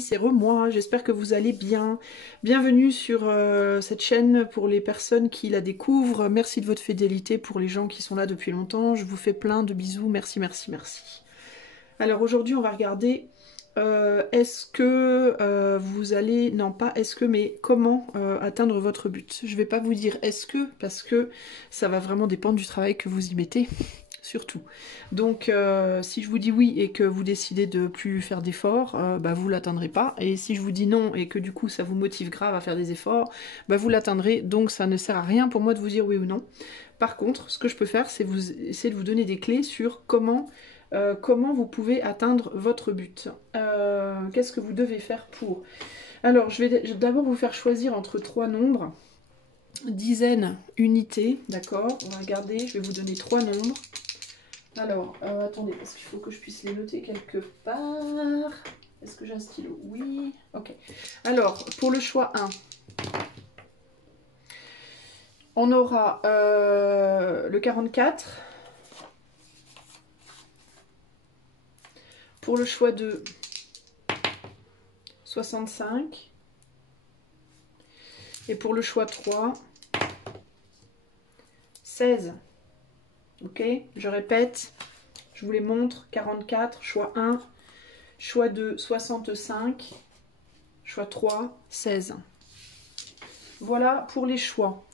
c'est moi, j'espère que vous allez bien. Bienvenue sur cette chaîne pour les personnes qui la découvrent. Merci de votre fidélité pour les gens qui sont là depuis longtemps. Je vous fais plein de bisous, merci, merci, merci. Alors aujourd'hui on va regarder est-ce que vous allez, non pas est-ce que, mais comment atteindre votre but. Je vais pas vous dire est-ce que, parce que ça va vraiment dépendre du travail que vous y mettez. Surtout. Donc si je vous dis oui et que vous décidez de plus faire d'efforts, bah, vous l'atteindrez pas. Et si je vous dis non et que du coup ça vous motive grave à faire des efforts, bah, vous l'atteindrez. Donc ça ne sert à rien pour moi de vous dire oui ou non. Par contre, ce que je peux faire, c'est vous essayer de vous donner des clés sur comment vous pouvez atteindre votre but. Qu'est-ce que vous devez faire pour? Alors, je vais d'abord vous faire choisir entre trois nombres. Dizaines, unités, d'accord? On va regarder, je vais vous donner trois nombres. Alors, attendez, parce qu'il faut que je puisse les noter quelque part. Est-ce que j'ai un stylo? Oui. Ok. Alors, pour le choix 1, on aura le 44. Pour le choix 2, 65. Et pour le choix 3, 16. Ok, je répète, je vous les montre. 44, choix 1, choix 2, 65, choix 3, 16. Voilà pour les choix.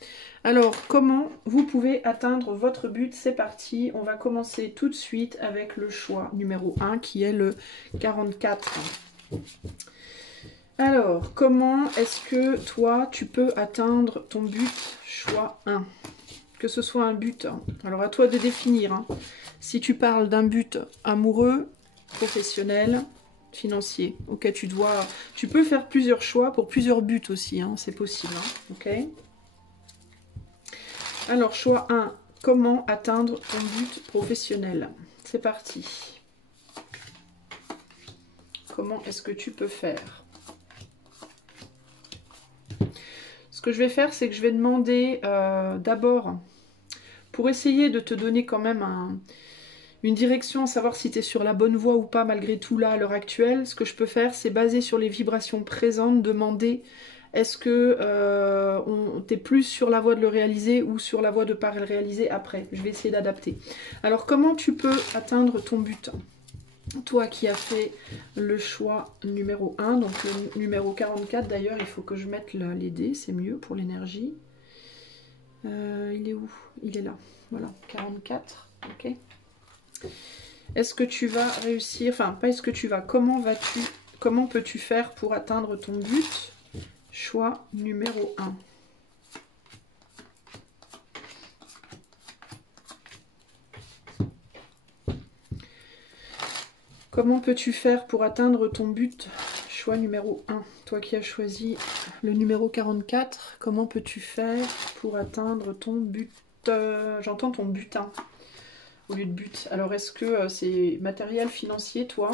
Alors, comment vous pouvez atteindre votre but? C'est parti, on va commencer tout de suite avec le choix numéro 1 qui est le 44. Alors, comment est-ce que toi, tu peux atteindre ton but? Choix 1. Que ce soit un but, alors à toi de définir. Hein. Si tu parles d'un but amoureux, professionnel, financier, ok, tu peux faire plusieurs choix pour plusieurs buts aussi, hein, c'est possible, hein, ok. Alors, choix 1, comment atteindre ton but professionnel? C'est parti. Comment est-ce que tu peux faire? Ce que je vais faire, c'est que je vais demander d'abord, pour essayer de te donner quand même une direction, savoir si tu es sur la bonne voie ou pas malgré tout là à l'heure actuelle, ce que je peux faire, c'est baser sur les vibrations présentes, demander est-ce que tu es plus sur la voie de le réaliser ou sur la voie de ne pas le réaliser après. Je vais essayer d'adapter. Alors comment tu peux atteindre ton but? Toi qui as fait le choix numéro 1, donc le numéro 44 d'ailleurs, il faut que je mette les dés, c'est mieux pour l'énergie. Il est où? Il est là, voilà, 44, ok. Est-ce que tu vas réussir, enfin pas est-ce que tu vas, comment peux-tu faire pour atteindre ton but? Choix numéro 1. Comment peux-tu faire pour atteindre ton but? Choix numéro 1. Toi qui as choisi le numéro 44, comment peux-tu faire pour atteindre ton but? J'entends ton butin au lieu de but. Alors est-ce que c'est matériel, financier, toi?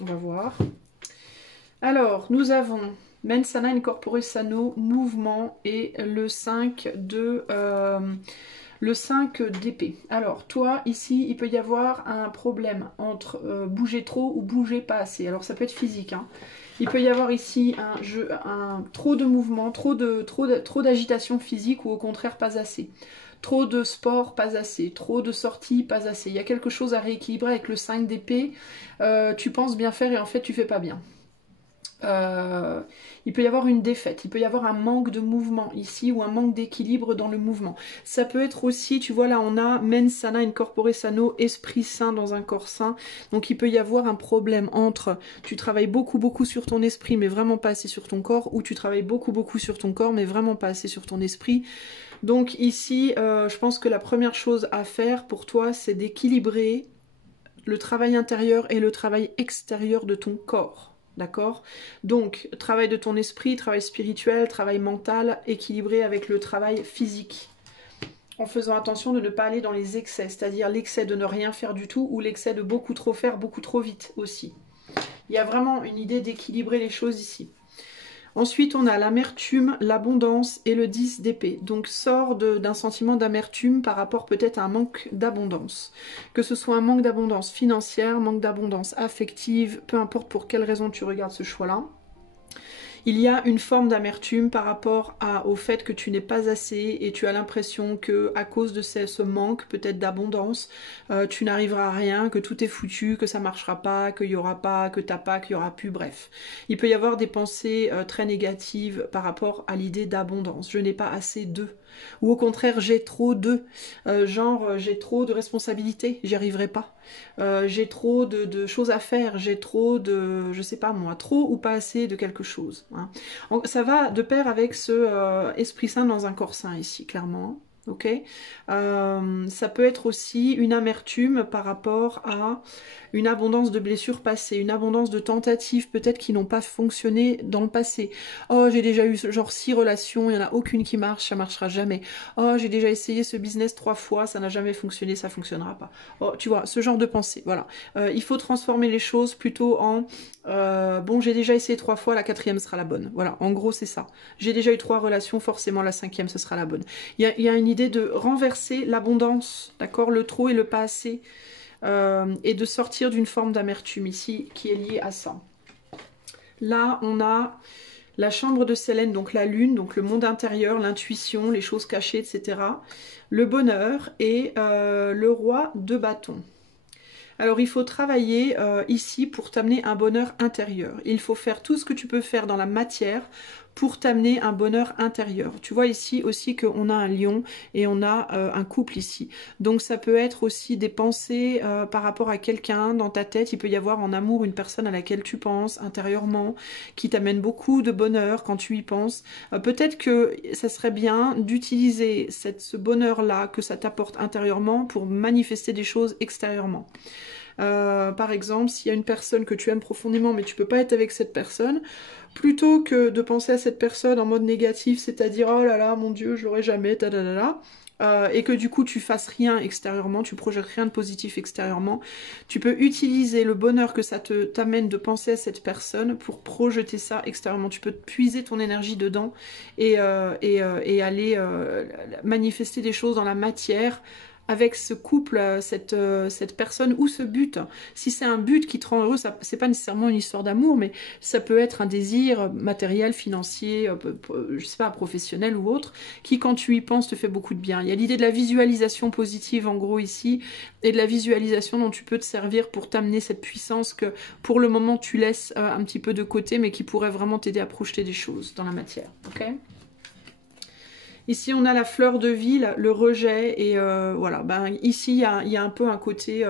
On va voir. Alors, nous avons Mensana Incorpore Sano, mouvement, et le 5 de... le 5 d'épée. Alors, toi, ici, il peut y avoir un problème entre bouger trop ou bouger pas assez. Alors, ça peut être physique. Hein. Il peut y avoir ici trop de mouvement, trop d'agitation physique ou au contraire pas assez. Trop de sport, pas assez. Trop de sorties, pas assez. Il y a quelque chose à rééquilibrer avec le 5 d'épée. Tu penses bien faire et en fait, tu fais pas bien. Il peut y avoir une défaite, il peut y avoir un manque de mouvement ici ou un manque d'équilibre dans le mouvement. Ça peut être aussi, tu vois là on a mens sana incorpore sano, esprit sain dans un corps sain. Donc il peut y avoir un problème entre tu travailles beaucoup sur ton esprit mais vraiment pas assez sur ton corps, ou tu travailles beaucoup sur ton corps mais vraiment pas assez sur ton esprit. Donc ici je pense que la première chose à faire pour toi c'est d'équilibrer le travail intérieur et le travail extérieur de ton corps. D'accord? Donc, travail de ton esprit, travail spirituel, travail mental, équilibré avec le travail physique. En faisant attention de ne pas aller dans les excès, c'est-à-dire l'excès de ne rien faire du tout ou l'excès de beaucoup trop faire, beaucoup trop vite aussi. Il y a vraiment une idée d'équilibrer les choses ici. Ensuite, on a l'amertume, l'abondance et le 10 d'épée. Donc, sort d'un sentiment d'amertume par rapport peut-être à un manque d'abondance. Que ce soit un manque d'abondance financière, manque d'abondance affective, peu importe pour quelle raison tu regardes ce choix-là. Il y a une forme d'amertume par rapport au fait que tu n'es pas assez et tu as l'impression que à cause de ce manque peut-être d'abondance, tu n'arriveras à rien, que tout est foutu, que ça marchera pas, qu'il y aura pas, que t'as pas, qu'il y aura plus, bref. Il peut y avoir des pensées très négatives par rapport à l'idée d'abondance. Je n'ai pas assez de. Ou au contraire, j'ai trop de. J'ai trop de responsabilités, j'y arriverai pas. J'ai trop de choses à faire, j'ai trop de, je sais pas moi, trop ou pas assez de quelque chose. Hein. Ça va de pair avec ce esprit saint dans un corps saint ici, clairement. Ok, ça peut être aussi une amertume par rapport à une abondance de blessures passées, une abondance de tentatives peut-être qui n'ont pas fonctionné dans le passé. Oh, j'ai déjà eu genre 6 relations, il n'y en a aucune qui marche, ça marchera jamais. Oh, j'ai déjà essayé ce business 3 fois, ça n'a jamais fonctionné, ça fonctionnera pas. Oh, tu vois, ce genre de pensée, voilà. Il faut transformer les choses plutôt en bon, j'ai déjà essayé 3 fois, la 4e sera la bonne. Voilà, en gros, c'est ça. J'ai déjà eu 3 relations, forcément la 5e, ce sera la bonne. Il y a une idée de renverser l'abondance, d'accord, le trop et le pas assez, et de sortir d'une forme d'amertume ici qui est liée à ça. Là, on a la chambre de Sélène, donc la lune, donc le monde intérieur, l'intuition, les choses cachées, etc. Le bonheur et le roi de bâton. Alors il faut travailler ici pour t'amener un bonheur intérieur. Il faut faire tout ce que tu peux faire dans la matière pour t'amener un bonheur intérieur. Tu vois ici aussi qu'on a un lion et on a un couple ici. Donc ça peut être aussi des pensées par rapport à quelqu'un dans ta tête. Il peut y avoir en amour une personne à laquelle tu penses intérieurement, qui t'amène beaucoup de bonheur quand tu y penses. Peut-être que ça serait bien d'utiliser ce bonheur-là que ça t'apporte intérieurement pour manifester des choses extérieurement. Par exemple, s'il y a une personne que tu aimes profondément mais tu peux pas être avec cette personne, plutôt que de penser à cette personne en mode négatif, c'est-à-dire oh là là, mon Dieu, je l'aurai jamais, et que du coup tu fasses rien extérieurement, tu projettes rien de positif extérieurement, tu peux utiliser le bonheur que ça t'amène de penser à cette personne pour projeter ça extérieurement. Tu peux puiser ton énergie dedans et aller manifester des choses dans la matière avec ce couple, cette personne ou ce but. Si c'est un but qui te rend heureux, c'est pas nécessairement une histoire d'amour, mais ça peut être un désir matériel, financier, je sais pas, professionnel ou autre, qui quand tu y penses te fait beaucoup de bien. Il y a l'idée de la visualisation positive en gros ici, et de la visualisation dont tu peux te servir pour t'amener cette puissance que pour le moment tu laisses un petit peu de côté, mais qui pourrait vraiment t'aider à projeter des choses dans la matière. Ok ? Ici, on a la fleur de vie, le rejet, et voilà. Ben, ici, il y a un peu un côté...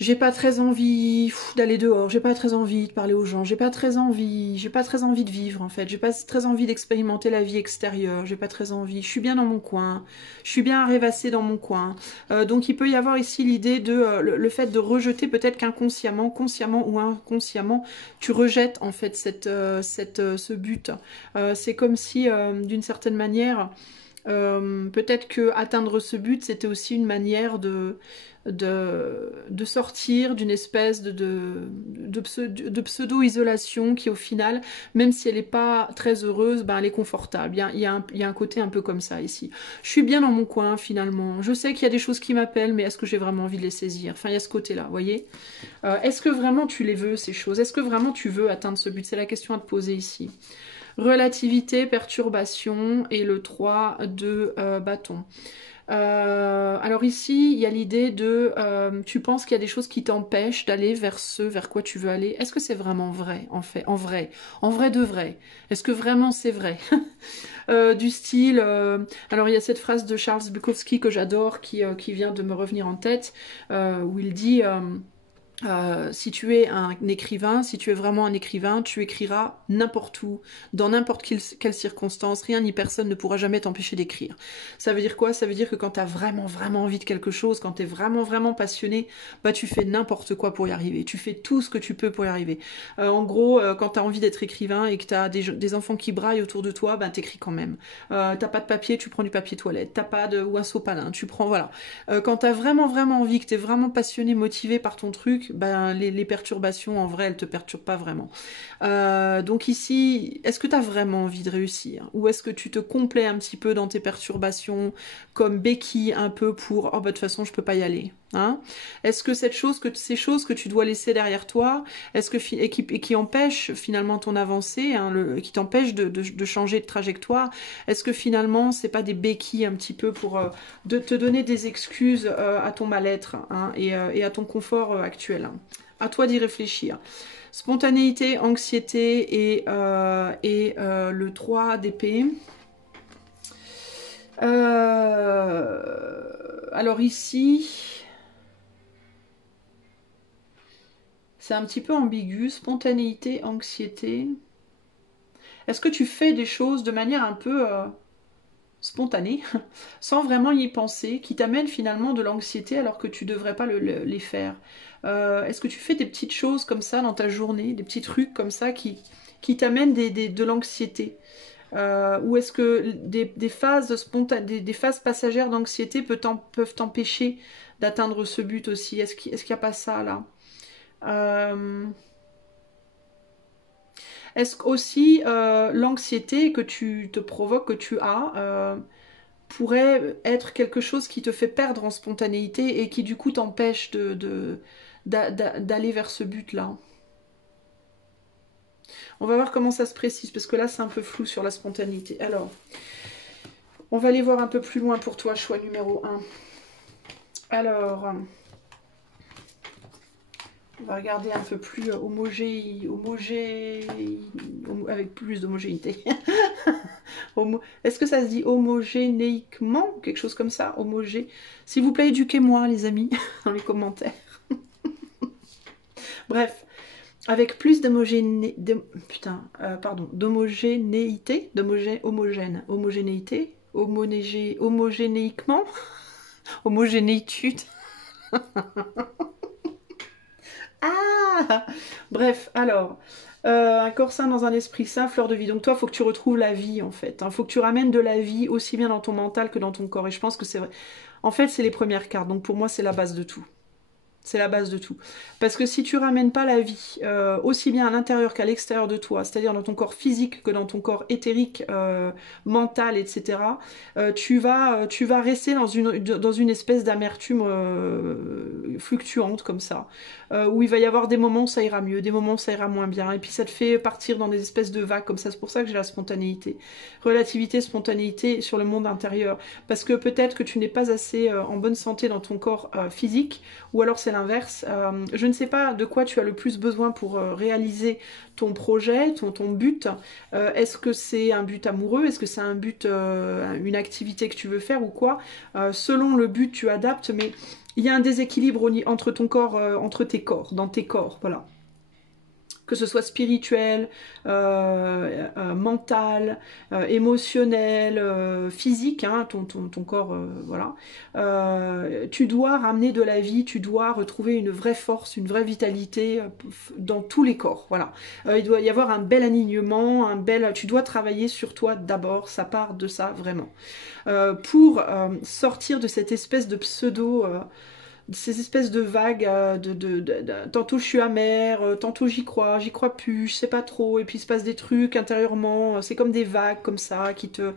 j'ai pas très envie d'aller dehors, j'ai pas très envie de parler aux gens, j'ai pas très envie de vivre en fait, j'ai pas très envie d'expérimenter la vie extérieure, j'ai pas très envie, je suis bien dans mon coin, je suis bien rêvassée dans mon coin. Donc il peut y avoir ici l'idée de le fait de rejeter peut-être qu'inconsciemment, consciemment ou inconsciemment, tu rejettes en fait ce but. C'est comme si d'une certaine manière, peut-être que atteindre ce but, c'était aussi une manière de sortir d'une espèce de pseudo-isolation qui au final, même si elle n'est pas très heureuse, ben elle est confortable. Il y a un côté un peu comme ça ici. Je suis bien dans mon coin finalement. Je sais qu'il y a des choses qui m'appellent, mais est-ce que j'ai vraiment envie de les saisir? Enfin, il y a ce côté-là, vous voyez? Est-ce que vraiment tu les veux, ces choses? Est-ce que vraiment tu veux atteindre ce but? C'est la question à te poser ici. Relativité, perturbation et le 3 de bâton. Alors ici, il y a l'idée de tu penses qu'il y a des choses qui t'empêchent d'aller vers ce vers quoi tu veux aller. Est-ce que c'est vraiment vrai, en fait, en vrai de vrai? Est-ce que vraiment c'est vrai? Du style, alors il y a cette phrase de Charles Bukowski que j'adore qui vient de me revenir en tête, où il dit si tu es un écrivain, si tu es vraiment un écrivain, tu écriras n'importe où, dans n'importe quelle circonstance, rien ni personne ne pourra jamais t'empêcher d'écrire. Ça veut dire quoi? Ça veut dire que quand tu as vraiment, vraiment envie de quelque chose, quand tu es vraiment, vraiment passionné, bah tu fais n'importe quoi pour y arriver. Tu fais tout ce que tu peux pour y arriver. En gros, quand tu as envie d'être écrivain et que tu as des enfants qui braillent autour de toi, bah t'écris quand même. T'as pas de papier, tu prends du papier toilette. T'as pas ou un sopalin, tu prends, voilà. Quand tu as vraiment, vraiment envie, que tu es vraiment passionné, motivé par ton truc, ben, les perturbations, en vrai, elles te perturbent pas vraiment. Donc ici, est-ce que tu as vraiment envie de réussir? Ou est-ce que tu te complais un petit peu dans tes perturbations, comme béquille un peu pour « Oh, bah, de toute façon, je peux pas y aller. » Hein? Est-ce que ces choses que tu dois laisser derrière toi, est-ce que et qui empêchent finalement ton avancée, hein, qui t'empêchent de changer de trajectoire, est-ce que finalement c'est pas des béquilles un petit peu pour de te donner des excuses à ton mal-être, hein, et à ton confort actuel, hein. À toi d'y réfléchir. Spontanéité, anxiété et le 3 d'épée. Alors ici, c'est un petit peu ambigu. Spontanéité, anxiété. Est-ce que tu fais des choses de manière un peu spontanée, sans vraiment y penser, qui t'amènent finalement de l'anxiété alors que tu devrais pas les faire? Est-ce que tu fais des petites choses comme ça dans ta journée, des petits trucs comme ça qui t'amènent de l'anxiété? Ou est-ce que des phases spontanées, des phases passagères d'anxiété peuvent t'empêcher d'atteindre ce but aussi? Est-ce qu'il n'y a pas ça là? Est-ce aussi l'anxiété que tu te provoques, que tu as, pourrait être quelque chose qui te fait perdre en spontanéité et qui du coup t'empêche d'aller vers ce but-là? On va voir comment ça se précise, parce que là c'est un peu flou sur la spontanéité. Alors, on va aller voir un peu plus loin pour toi, choix numéro 1. Alors, on va regarder un peu plus avec plus d'homogénéité. Est-ce que ça se dit homogénéiquement? Quelque chose comme ça, homogé. S'il vous plaît, éduquez-moi, les amis, dans les commentaires. Bref, avec plus d'homogénéité, homogénéiquement, homogénéitude. Ah, bref, alors, un corps sain dans un esprit sain, fleur de vie. Donc toi, il faut que tu retrouves la vie, en fait. Il faut que tu ramènes de la vie aussi bien dans ton mental que dans ton corps. Et je pense que c'est vrai. En fait, c'est les premières cartes. Donc pour moi, c'est la base de tout. C'est la base de tout. Parce que si tu ramènes pas la vie, aussi bien à l'intérieur qu'à l'extérieur de toi, c'est-à-dire dans ton corps physique que dans ton corps éthérique, mental, etc., tu vas rester dans une espèce d'amertume fluctuante comme ça, où il va y avoir des moments où ça ira mieux, des moments où ça ira moins bien, et puis ça te fait partir dans des espèces de vagues comme ça. C'est pour ça que j'ai la spontanéité. Relativité, spontanéité sur le monde intérieur. Parce que peut-être que tu n'es pas assez en bonne santé dans ton corps physique, ou alors c'est l'inverse. Je ne sais pas de quoi tu as le plus besoin pour réaliser ton projet, ton but. Est-ce que c'est un but amoureux? Est-ce que c'est un but, une activité que tu veux faire ou quoi? Selon le but, tu adaptes, mais il y a un déséquilibre entre ton corps, entre tes corps, dans tes corps, voilà. Que ce soit spirituel, mental, émotionnel, physique, hein, ton corps, voilà. Tu dois ramener de la vie, tu dois retrouver une vraie force, une vraie vitalité dans tous les corps, voilà. Il doit y avoir un bel alignement, tu dois travailler sur toi d'abord, ça part de ça vraiment. Pour sortir de cette espèce de pseudo... ces espèces de vagues, tantôt je suis amère, tantôt j'y crois plus, je sais pas trop, et puis il se passe des trucs intérieurement, c'est comme des vagues comme ça, tu te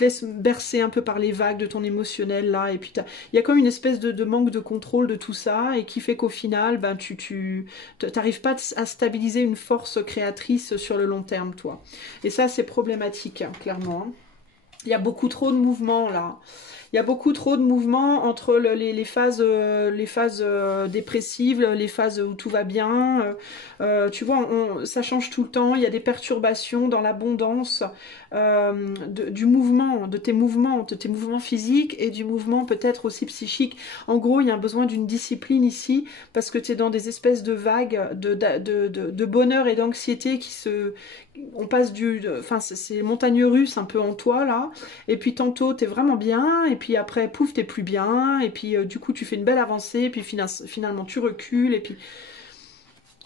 laisses bercer un peu par les vagues de ton émotionnel là, et puis il y a comme une espèce de manque de contrôle de tout ça, et qui fait qu'au final, ben, tu t'arrives pas à stabiliser une force créatrice sur le long terme, toi. Et ça, c'est problématique, hein, clairement. Il y a beaucoup trop de mouvements là. Il y a beaucoup trop de mouvements entre les phases dépressives, les phases où tout va bien. Tu vois, ça change tout le temps. Il y a des perturbations dans l'abondance du mouvement, de tes mouvements physiques et du mouvement peut-être aussi psychique. En gros, il y a un besoin d'une discipline ici parce que tu es dans des espèces de vagues de bonheur et d'anxiété on passe enfin c'est montagne russe un peu en toi là, et puis tantôt t'es vraiment bien, et puis après pouf t'es plus bien, et puis du coup tu fais une belle avancée, et puis finalement tu recules, et puis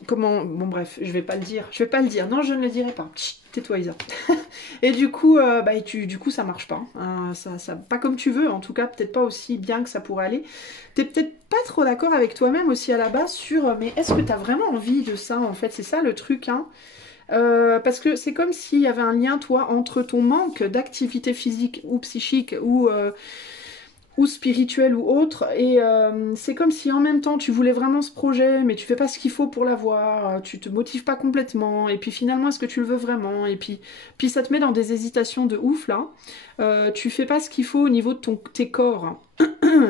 comment... Bon bref, je vais pas le dire. Je vais pas le dire. Non, je ne le dirai pas. Chut, tais-toi, Isa. Et du coup, du coup, ça marche pas. Hein. Pas comme tu veux, en tout cas, peut-être pas aussi bien que ça pourrait aller. T'es peut-être pas trop d'accord avec toi-même aussi à la base sur... mais est-ce que t'as vraiment envie de ça, en fait? C'est ça le truc, hein. Parce que c'est comme s'il y avait un lien, toi, entre ton manque d'activité physique ou psychique ou spirituelle ou autre, et c'est comme si en même temps tu voulais vraiment ce projet, mais tu fais pas ce qu'il faut pour l'avoir, tu te motives pas complètement, et puis finalement est-ce que tu le veux vraiment, et puis ça te met dans des hésitations de ouf là, tu fais pas ce qu'il faut au niveau de tes corps,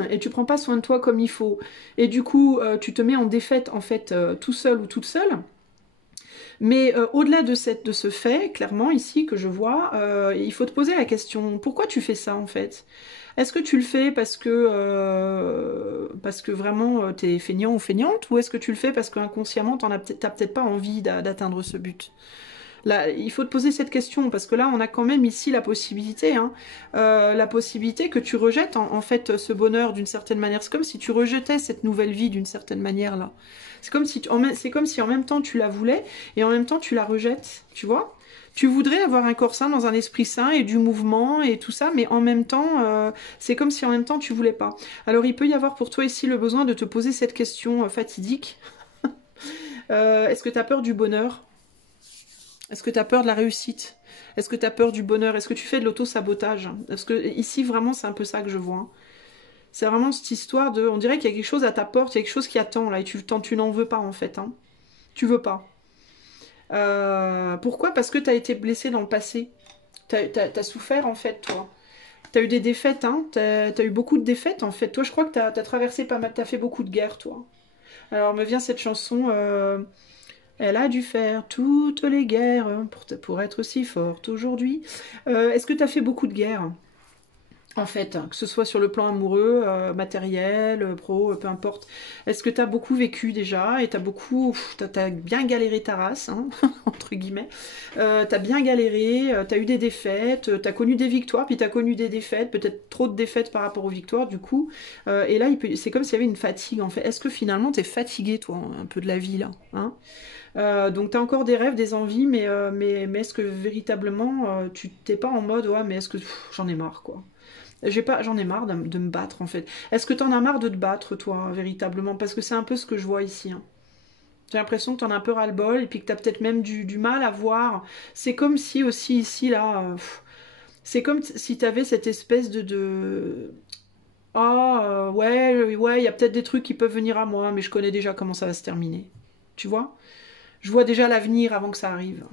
et tu prends pas soin de toi comme il faut, et du coup tu te mets en défaite en fait tout seul ou toute seule. Mais au-delà de ce fait, clairement, ici, que je vois, il faut te poser la question, pourquoi tu fais ça, en fait? Est-ce que tu le fais parce que vraiment t'es feignant ou feignante, ou est-ce que tu le fais parce qu'inconsciemment t'as peut-être pas envie d'atteindre ce but? Là, il faut te poser cette question, parce que là, on a quand même ici la possibilité, hein, la possibilité que tu rejettes en fait ce bonheur d'une certaine manière. C'est comme si tu rejetais cette nouvelle vie d'une certaine manière là. C'est comme si en même temps tu la voulais et en même temps tu la rejettes, tu vois? Tu voudrais avoir un corps sain dans un esprit sain et du mouvement et tout ça, mais en même temps, c'est comme si en même temps tu voulais pas. Alors il peut y avoir pour toi ici le besoin de te poser cette question fatidique. Est-ce que tu as peur du bonheur? Est-ce que tu as peur de la réussite? Est-ce que tu as peur du bonheur? Est-ce que tu fais de l'auto-sabotage? Parce que ici, vraiment, c'est un peu ça que je vois. Hein. C'est vraiment cette histoire de... On dirait qu'il y a quelque chose à ta porte, il y a quelque chose qui attend, là, et tu n'en veux pas, en fait. Hein. Tu veux pas. Pourquoi? Parce que tu as été blessé dans le passé. T'as souffert, en fait, toi. T'as eu des défaites, hein. T'as eu beaucoup de défaites, en fait. Toi, je crois que t'as traversé pas mal, t'as fait beaucoup de guerres, toi. Alors, me vient cette chanson... Elle a dû faire toutes les guerres pour être aussi forte aujourd'hui. Est-ce que tu as fait beaucoup de guerres, en fait, que ce soit sur le plan amoureux, matériel, pro, peu importe. Est-ce que tu as beaucoup vécu déjà et t'as bien galéré ta race, hein, entre guillemets. T'as bien galéré, t'as eu des défaites, t'as connu des victoires, puis t'as connu des défaites, peut-être trop de défaites par rapport aux victoires, du coup. Et là, c'est comme s'il y avait une fatigue, en fait. Est-ce que finalement, t'es fatigué, toi, un peu de la vie, là, hein? Donc tu as encore des rêves, des envies, mais est-ce que véritablement tu t'es pas en mode ouais mais est-ce que j'en ai marre quoi. J'en ai marre de me battre en fait. Est-ce que t'en as marre de te battre toi véritablement? Parce que c'est un peu ce que je vois ici. Hein. J'ai l'impression que t'en as un peu ras-le-bol et puis que t'as peut-être même du mal à voir. C'est comme si aussi ici là, c'est comme si t'avais cette espèce de... Ah ouais, il y a peut-être des trucs qui peuvent venir à moi, mais je connais déjà comment ça va se terminer. Tu vois? Je vois déjà l'avenir avant que ça arrive.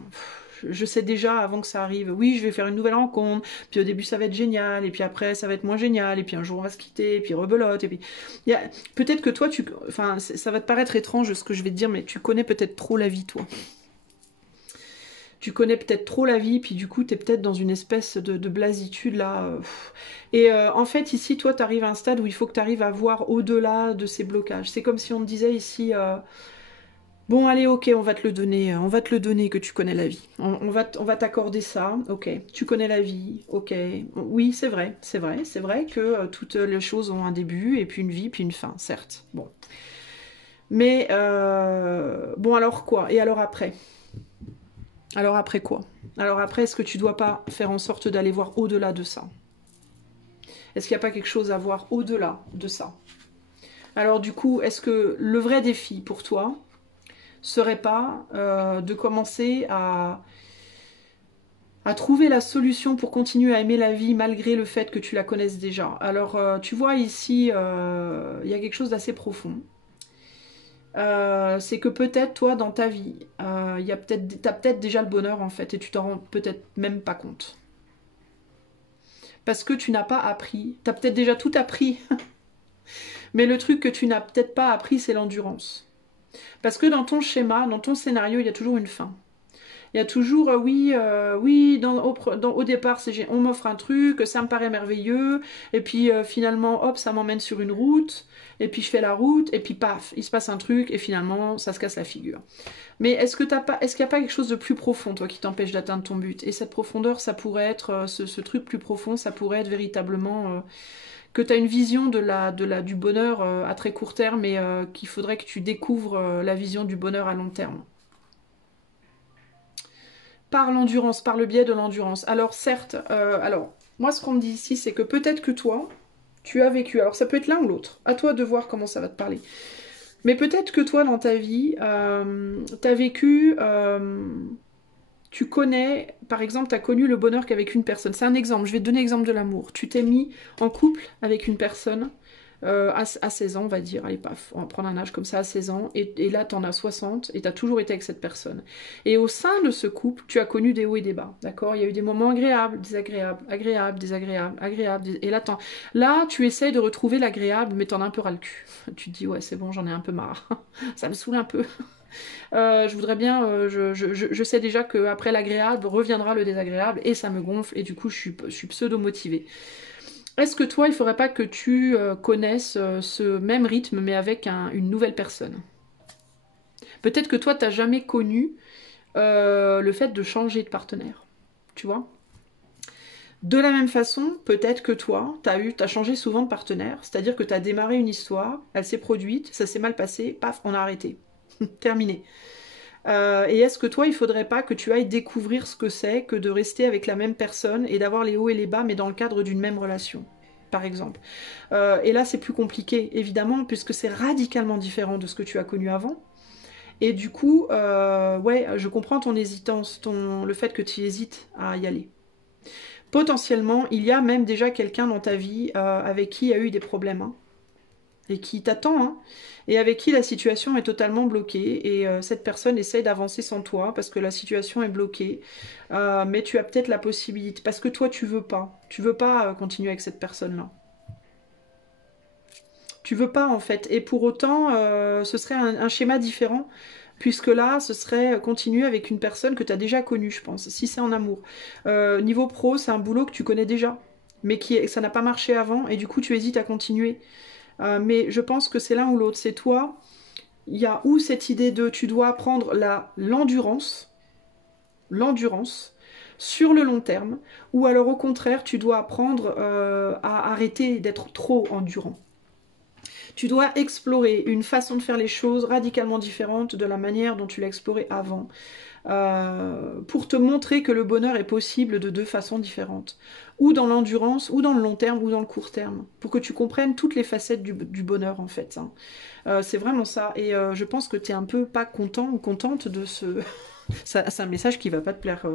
Je sais déjà avant que ça arrive. Oui, je vais faire une nouvelle rencontre. Puis au début, ça va être génial. Et puis après, ça va être moins génial. Et puis un jour, on va se quitter. Et puis rebelote. Et puis. Peut-être que toi, enfin, ça va te paraître étrange ce que je vais te dire, mais tu connais peut-être trop la vie, toi. Tu connais peut-être trop la vie, puis du coup, tu es peut-être dans une espèce de blasitude là. Et en fait, ici, toi, tu arrives à un stade où il faut que tu arrives à voir au-delà de ces blocages. C'est comme si on te disait ici. Bon, allez, ok, on va te le donner que tu connais la vie. On va t'accorder ça, ok. Tu connais la vie, ok. Oui, c'est vrai que toutes les choses ont un début, et puis une vie, puis une fin, certes. Bon. Mais, bon, alors quoi? Et alors après? Alors après quoi? Alors après, est-ce que tu dois pas faire en sorte d'aller voir au-delà de ça? Est-ce qu'il n'y a pas quelque chose à voir au-delà de ça? Alors du coup, est-ce que le vrai défi pour toi, serait pas de commencer à trouver la solution pour continuer à aimer la vie malgré le fait que tu la connaisses déjà. Alors, tu vois ici, il y a quelque chose d'assez profond. C'est que peut-être, toi, dans ta vie, t'as peut-être déjà le bonheur, en fait, et tu t'en rends peut-être même pas compte. Parce que tu n'as pas appris. T'as peut-être déjà tout appris. Mais le truc que tu n'as peut-être pas appris, c'est l'endurance. Parce que dans ton schéma, dans ton scénario, il y a toujours une fin. Il y a toujours, oui, au départ, on m'offre un truc, ça me paraît merveilleux, et puis finalement, hop, ça m'emmène sur une route, et puis je fais la route, et puis paf, il se passe un truc, et finalement, ça se casse la figure. Mais est-ce qu'il n'y a pas quelque chose de plus profond, toi, qui t'empêche d'atteindre ton but? Et cette profondeur, ça pourrait être, ce truc plus profond, ça pourrait être véritablement que tu as une vision du bonheur à très court terme et qu'il faudrait que tu découvres la vision du bonheur à long terme. Par l'endurance, par le biais de l'endurance. Alors certes, moi ce qu'on me dit ici, c'est que peut-être que toi, tu as vécu, alors ça peut être l'un ou l'autre, à toi de voir comment ça va te parler. Mais peut-être que toi, dans ta vie, tu as vécu, tu connais, par exemple, tu as connu le bonheur qu'avec une personne. C'est un exemple, je vais te donner l'exemple de l'amour. Tu t'es mis en couple avec une personne à 16 ans, on va dire, allez paf, on va prendre un âge comme ça, à 16 ans, et là tu en as 60, et tu as toujours été avec cette personne. Et au sein de ce couple, tu as connu des hauts et des bas, d'accord? Il y a eu des moments agréables, désagréables, agréables, désagréables, agréables, et là tu essaies de retrouver l'agréable, mais t'en as un peu ras le cul. Tu te dis, ouais c'est bon, j'en ai un peu marre, ça me saoule un peu. Je voudrais bien, je sais déjà qu'après l'agréable reviendra le désagréable, et ça me gonfle, et du coup je suis pseudo-motivée. Est-ce que toi, il ne faudrait pas que tu connaisses ce même rythme, mais avec une nouvelle personne? Peut-être que toi, tu n'as jamais connu le fait de changer de partenaire. Tu vois? De la même façon, peut-être que toi, tu as changé souvent de partenaire, c'est-à-dire que tu as démarré une histoire, elle s'est produite, ça s'est mal passé, paf, on a arrêté. Terminé. Et est-ce que toi, il faudrait pas que tu ailles découvrir ce que c'est que de rester avec la même personne et d'avoir les hauts et les bas, mais dans le cadre d'une même relation, par exemple. Et là, c'est plus compliqué, évidemment, puisque c'est radicalement différent de ce que tu as connu avant. Et du coup, ouais, je comprends ton hésitance, le fait que tu hésites à y aller. Potentiellement, il y a même déjà quelqu'un dans ta vie avec qui il y a eu des problèmes, hein, et qui t'attend, hein, et avec qui la situation est totalement bloquée, et cette personne essaie d'avancer sans toi parce que la situation est bloquée, mais tu as peut-être la possibilité, parce que toi tu veux pas continuer avec cette personne-là. Tu veux pas en fait, et pour autant ce serait un schéma différent, puisque là ce serait continuer avec une personne que tu as déjà connue, je pense, si c'est en amour. Niveau pro, c'est un boulot que tu connais déjà, mais ça n'a pas marché avant, et du coup tu hésites à continuer. Mais je pense que c'est l'un ou l'autre. C'est toi, il y a où cette idée de tu dois apprendre l'endurance sur le long terme, ou alors au contraire tu dois apprendre à arrêter d'être trop endurant. Tu dois explorer une façon de faire les choses radicalement différente de la manière dont tu l'as exploré avant. Pour te montrer que le bonheur est possible de deux façons différentes. Ou dans l'endurance, ou dans le long terme, ou dans le court terme. Pour que tu comprennes toutes les facettes du bonheur, en fait, hein. C'est vraiment ça. Et je pense que tu es un peu pas content ou contente de ce... C'est un message qui va pas te plaire.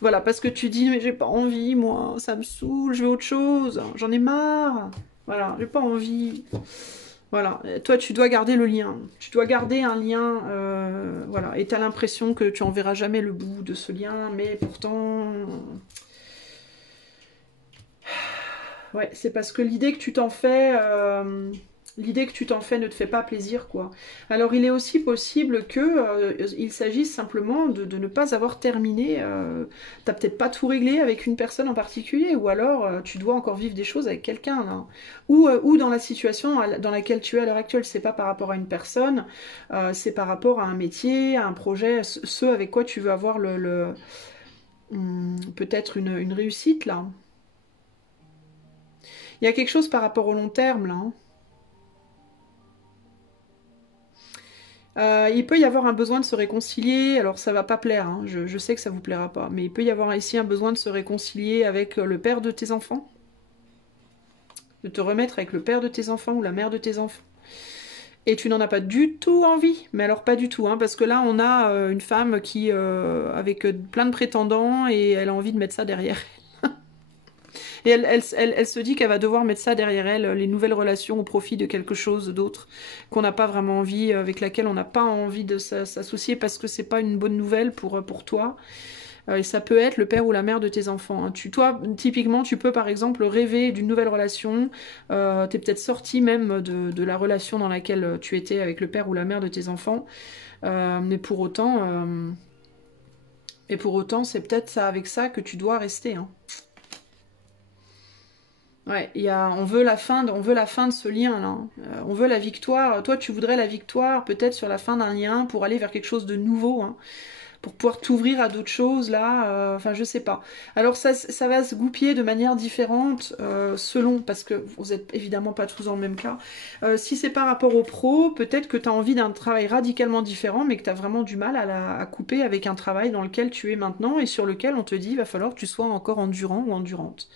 Voilà, parce que tu dis, mais j'ai pas envie, moi, ça me saoule, je veux autre chose, j'en ai marre. Voilà, j'ai pas envie. Voilà, toi tu dois garder le lien, tu dois garder un lien, voilà, et tu as l'impression que tu en verras jamais le bout de ce lien, mais pourtant, ouais, c'est parce que l'idée que tu t'en fais ne te fait pas plaisir, quoi. Alors il est aussi possible que il s'agisse simplement de ne pas avoir terminé, t'as peut-être pas tout réglé avec une personne en particulier, ou alors tu dois encore vivre des choses avec quelqu'un, là. Ou dans la situation dans laquelle tu es à l'heure actuelle, c'est pas par rapport à une personne, c'est par rapport à un métier, à un projet, ce avec quoi tu veux avoir peut-être une réussite, là. Il y a quelque chose par rapport au long terme, là, hein. Il peut y avoir un besoin de se réconcilier, alors ça va pas plaire, hein, je sais que ça vous plaira pas, mais il peut y avoir ici un besoin de se réconcilier avec le père de tes enfants, de te remettre avec le père de tes enfants ou la mère de tes enfants. Et tu n'en as pas du tout envie, mais alors pas du tout, hein, parce que là on a une femme qui, avec plein de prétendants, et elle a envie de mettre ça derrière. Et elle se dit qu'elle va devoir mettre ça derrière elle, les nouvelles relations au profit de quelque chose d'autre qu'on n'a pas vraiment envie, avec laquelle on n'a pas envie de s'associer parce que c'est pas une bonne nouvelle pour toi. Et ça peut être le père ou la mère de tes enfants, hein. Toi, typiquement, tu peux par exemple rêver d'une nouvelle relation. T'es peut-être sorti même de la relation dans laquelle tu étais avec le père ou la mère de tes enfants. Mais pour autant, c'est peut-être ça, avec ça que tu dois rester, hein. Ouais, on veut la fin de ce lien là. On veut la victoire. Toi, tu voudrais la victoire peut-être sur la fin d'un lien pour aller vers quelque chose de nouveau, hein. pour pouvoir t'ouvrir à d'autres choses là, enfin je sais pas. Alors ça va se goupiller de manière différente selon, parce que vous êtes évidemment pas tous dans le même cas. Si c'est par rapport au pro, peut-être que tu as envie d'un travail radicalement différent, mais que tu as vraiment du mal à couper avec un travail dans lequel tu es maintenant et sur lequel on te dit il va falloir que tu sois encore endurant ou endurante.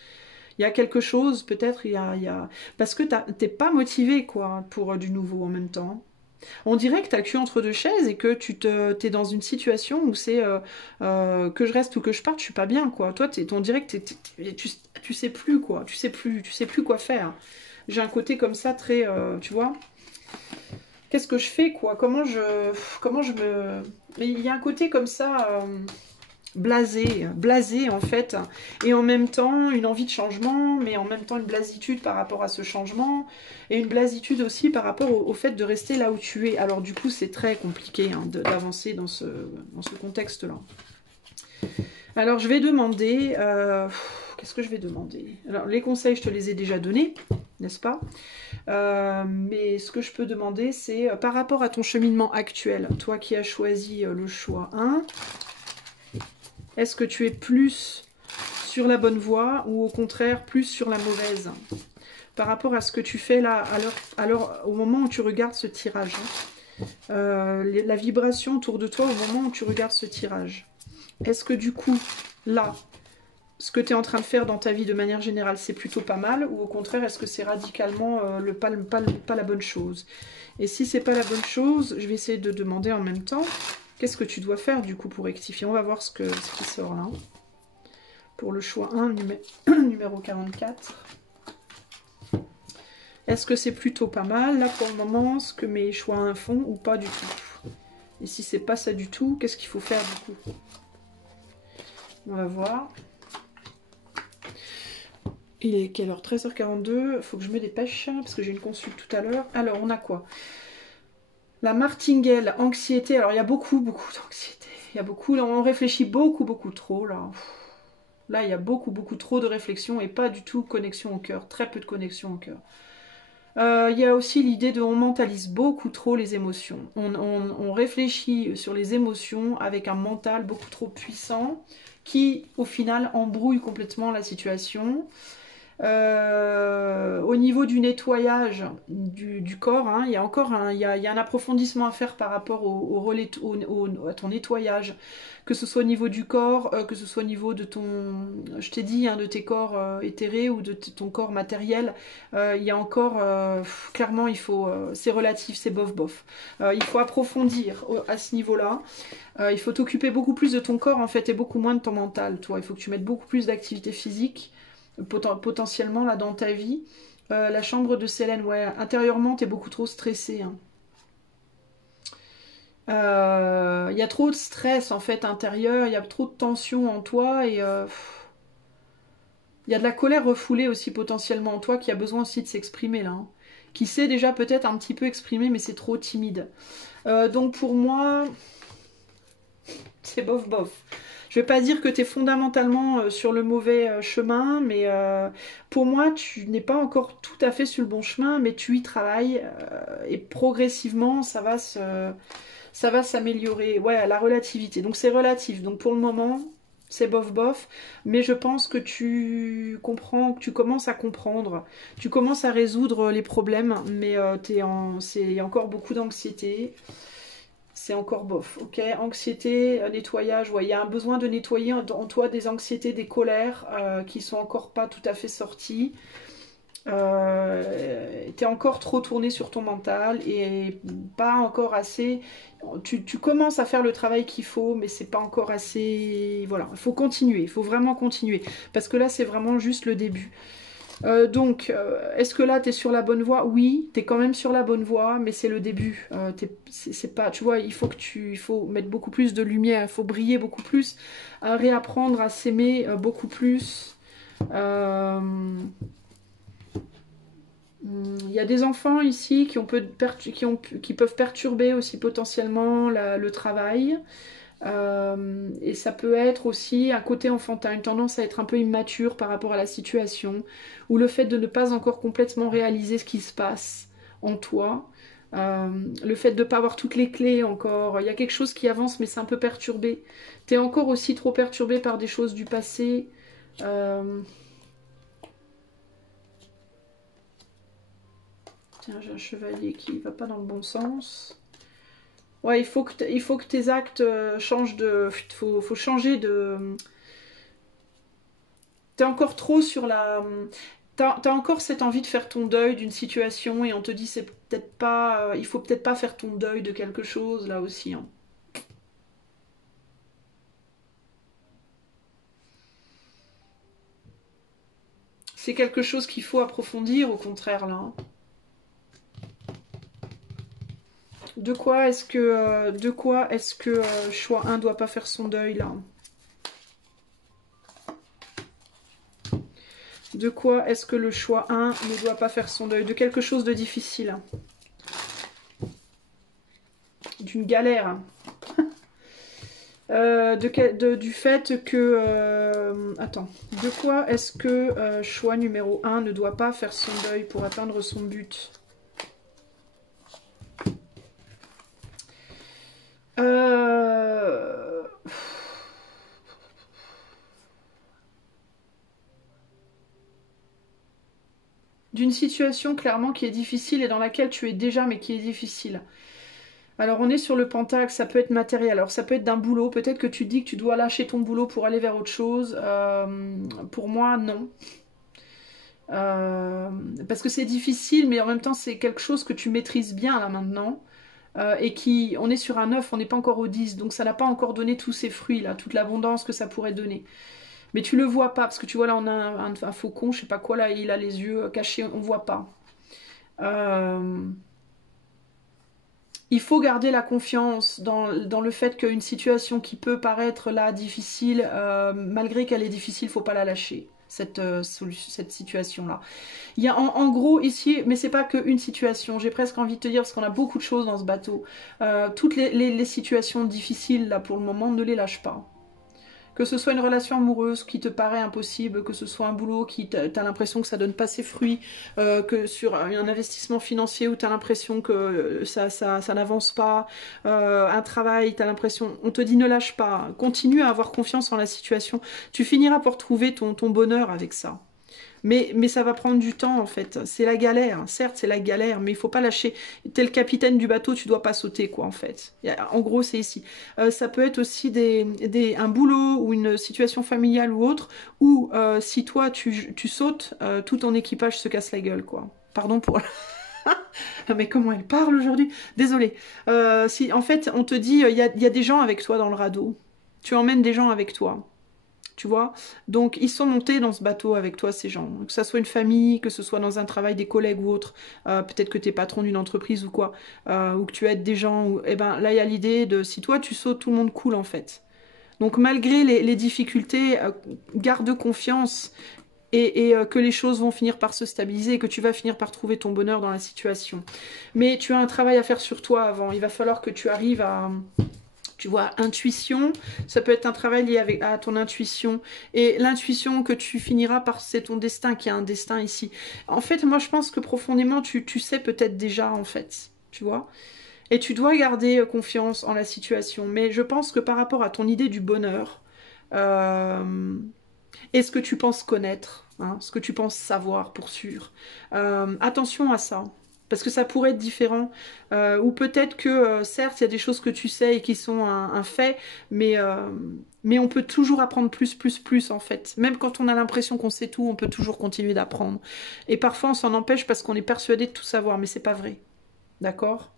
Il y a quelque chose, peut-être, parce que t'es pas motivé, quoi, pour du nouveau en même temps. On dirait que t'as le cul entre deux chaises et que t'es dans une situation où c'est que je reste ou que je parte, je suis pas bien, quoi. Toi, on dirait que tu sais plus, quoi. Tu sais plus quoi faire. J'ai un côté comme ça très, tu vois. Qu'est-ce que je fais, quoi? Comment je me... Mais il y a un côté comme ça... blasé en fait, et en même temps une envie de changement, mais en même temps une blasitude par rapport à ce changement, et une blasitude aussi par rapport au fait de rester là où tu es. Alors du coup c'est très compliqué hein, d'avancer dans ce contexte-là. Alors je vais demander, qu'est-ce que je vais demander? Alors les conseils je te les ai déjà donnés, n'est-ce pas? Mais ce que je peux demander c'est par rapport à ton cheminement actuel, toi qui as choisi le choix 1, est-ce que tu es plus sur la bonne voie ou au contraire plus sur la mauvaise par rapport à ce que tu fais là, alors au moment où tu regardes ce tirage, la vibration autour de toi au moment où tu regardes ce tirage. Est-ce que du coup, là, ce que tu es en train de faire dans ta vie de manière générale, c'est plutôt pas mal ou au contraire, est-ce que c'est radicalement pas la bonne chose? Et si c'est pas la bonne chose, je vais essayer de demander en même temps, qu'est-ce que tu dois faire du coup pour rectifier? On va voir ce qui sort là. Pour le choix 1, numéro 44. Est-ce que c'est plutôt pas mal, là, pour le moment, ce que mes choix 1 font, ou pas du tout? Et si c'est pas ça du tout, qu'est-ce qu'il faut faire, du coup? On va voir. Il est quelle heure? 13h42. Il faut que je me dépêche, parce que j'ai une consulte tout à l'heure. Alors, on a quoi? La martingale, anxiété. Alors, il y a beaucoup d'anxiété. Il y a beaucoup, on réfléchit beaucoup trop, là. Là, il y a beaucoup trop de réflexion et pas du tout connexion au cœur. Très peu de connexion au cœur. Il y a aussi l'idée de on mentalise beaucoup trop les émotions. On réfléchit sur les émotions avec un mental beaucoup trop puissant qui, au final, embrouille complètement la situation. Au niveau du nettoyage du corps, hein, il y a encore il y a un approfondissement à faire par rapport à ton nettoyage, que ce soit au niveau du corps, que ce soit au niveau de je t'ai dit, hein, de tes corps éthérés ou de ton corps matériel. Il y a encore, clairement, c'est relatif, c'est bof. Il faut approfondir à ce niveau-là. Il faut t'occuper beaucoup plus de ton corps en fait et beaucoup moins de ton mental. Toi, il faut que tu mettes beaucoup plus d'activité physique potentiellement là dans ta vie. La chambre de Célène, ouais, intérieurement t'es beaucoup trop stressé. Hein. Y a trop de stress en fait intérieur, il y a trop de tension en toi et il y a de la colère refoulée aussi potentiellement en toi qui a besoin aussi de s'exprimer là. Hein. Qui sait déjà peut-être un petit peu exprimer mais c'est trop timide. Donc pour moi, c'est bof. Je vais pas dire que tu es fondamentalement sur le mauvais chemin, mais pour moi, tu n'es pas encore tout à fait sur le bon chemin, mais tu y travailles et progressivement, ça va s'améliorer. Ouais, la relativité. Donc c'est relatif. Donc pour le moment, c'est bof, mais je pense que tu comprends, que tu commences à comprendre, tu commences à résoudre les problèmes, mais il y a encore beaucoup d'anxiété. C'est encore bof, ok. Anxiété, nettoyage, ouais, il y a un besoin de nettoyer en toi des anxiétés, des colères qui sont encore pas tout à fait sorties. T'es encore trop tourné sur ton mental et pas encore assez. Tu commences à faire le travail qu'il faut, mais c'est pas encore assez. Voilà, il faut continuer, il faut vraiment continuer parce que là c'est vraiment juste le début. Donc, est-ce que là, tu es sur la bonne voie? Oui, tu es quand même sur la bonne voie, mais c'est le début. C'est pas, tu vois, il faut mettre beaucoup plus de lumière, il faut briller beaucoup plus, réapprendre à s'aimer beaucoup plus. Il y a des enfants ici qui peuvent perturber aussi potentiellement le travail. Et ça peut être aussi un côté enfantin, une tendance à être un peu immature par rapport à la situation, ou le fait de ne pas encore complètement réaliser ce qui se passe en toi. Le fait de ne pas avoir toutes les clés encore. Il y a quelque chose qui avance, mais c'est un peu perturbé. Tu es encore aussi trop perturbé par des choses du passé. Tiens, j'ai un chevalier qui va pas dans le bon sens. Ouais, il faut que tes actes changent de... Faut changer de... T'es encore trop sur la... T'as encore cette envie de faire ton deuil d'une situation et on te dit c'est peut-être pas... il faut peut-être pas faire ton deuil de quelque chose là aussi. Hein. C'est quelque chose qu'il faut approfondir au contraire là. Hein. De quoi est-ce que choix 1 doit pas faire son deuil là? De quoi est-ce que le choix 1 ne doit pas faire son deuil? De quelque chose de difficile. D'une galère. Du fait que... attends. De quoi est-ce que choix numéro 1 ne doit pas faire son deuil pour atteindre son but? D'une situation clairement qui est difficile et dans laquelle tu es déjà mais qui est difficile. Alors on est sur le pentacle, ça peut être matériel, alors ça peut être d'un boulot, peut-être que tu dis que tu dois lâcher ton boulot pour aller vers autre chose. Pour moi, non. Euh, Parce que c'est difficile, mais en même temps c'est quelque chose que tu maîtrises bien là maintenant. Et qui, on est sur un 9, on n'est pas encore au 10, donc ça n'a pas encore donné tous ses fruits là, toute l'abondance que ça pourrait donner. Mais tu le vois pas, parce que tu vois là on a un faucon, je sais pas quoi là, il a les yeux cachés, on voit pas. Euh, il faut garder la confiance dans le fait qu'une situation qui peut paraître là difficile, malgré qu'elle est difficile, faut pas la lâcher. Cette situation-là. Il y a en gros ici, mais c'est pas qu'une situation, j'ai presque envie de te dire, parce qu'on a beaucoup de choses dans ce bateau. Toutes les situations difficiles, là, pour le moment, ne les lâche pas. Que ce soit une relation amoureuse qui te paraît impossible, que ce soit un boulot qui t'as l'impression que ça donne pas ses fruits, que sur un investissement financier où t'as l'impression que ça n'avance pas, un travail, t'as l'impression, on te dit ne lâche pas, continue à avoir confiance en la situation, tu finiras par trouver ton bonheur avec ça. Mais ça va prendre du temps en fait. C'est la galère. Certes, c'est la galère, mais il faut pas lâcher. T'es le capitaine du bateau, tu dois pas sauter quoi en fait. En gros, c'est ici. Ça peut être aussi un boulot ou une situation familiale ou autre où si toi tu sautes, tout ton équipage se casse la gueule quoi. Pardon pour... Mais comment elle parle aujourd'hui? Désolée. Si en fait on te dit il y a des gens avec toi dans le radeau. Tu emmènes des gens avec toi. Tu vois, donc ils sont montés dans ce bateau avec toi, ces gens. Que ça soit une famille, que ce soit dans un travail, des collègues ou autre. Peut-être que tu es patron d'une entreprise ou quoi, ou que tu aides des gens. Et ben là, il y a l'idée de si toi tu sautes, tout le monde coule en fait. Donc malgré les difficultés, garde confiance et que les choses vont finir par se stabiliser et que tu vas finir par trouver ton bonheur dans la situation. Mais tu as un travail à faire sur toi avant. Il va falloir que tu arrives à... Tu vois, intuition, ça peut être un travail lié à ton intuition. Et l'intuition que tu finiras par, c'est ton destin, qui a un destin ici. En fait, moi, je pense que profondément, tu sais peut-être déjà, en fait. Tu vois? Et tu dois garder confiance en la situation. Mais je pense que par rapport à ton idée du bonheur, euh, et ce que tu penses connaître, hein, ce que tu penses savoir pour sûr. Attention à ça. Parce que ça pourrait être différent. Ou peut-être que, certes, il y a des choses que tu sais et qui sont un fait, mais on peut toujours apprendre plus, en fait. Même quand on a l'impression qu'on sait tout, on peut toujours continuer d'apprendre. Et parfois, on s'en empêche parce qu'on est persuadé de tout savoir, mais c'est pas vrai. D'accord?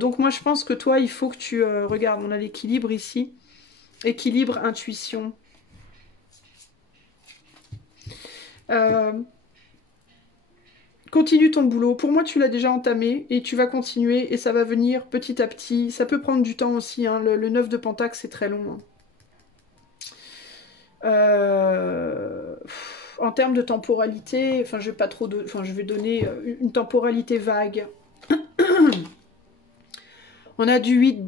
Donc moi, je pense que toi, il faut que tu... regarde, on a l'équilibre ici. Équilibre, intuition. Euh, Continue ton boulot. Pour moi, tu l'as déjà entamé et tu vas continuer et ça va venir petit à petit. Ça peut prendre du temps aussi. Hein. Le 9 de Pentacle, c'est très long. Hein. En termes de temporalité, enfin, je vais pas trop, enfin, je vais donner une temporalité vague. On a du 8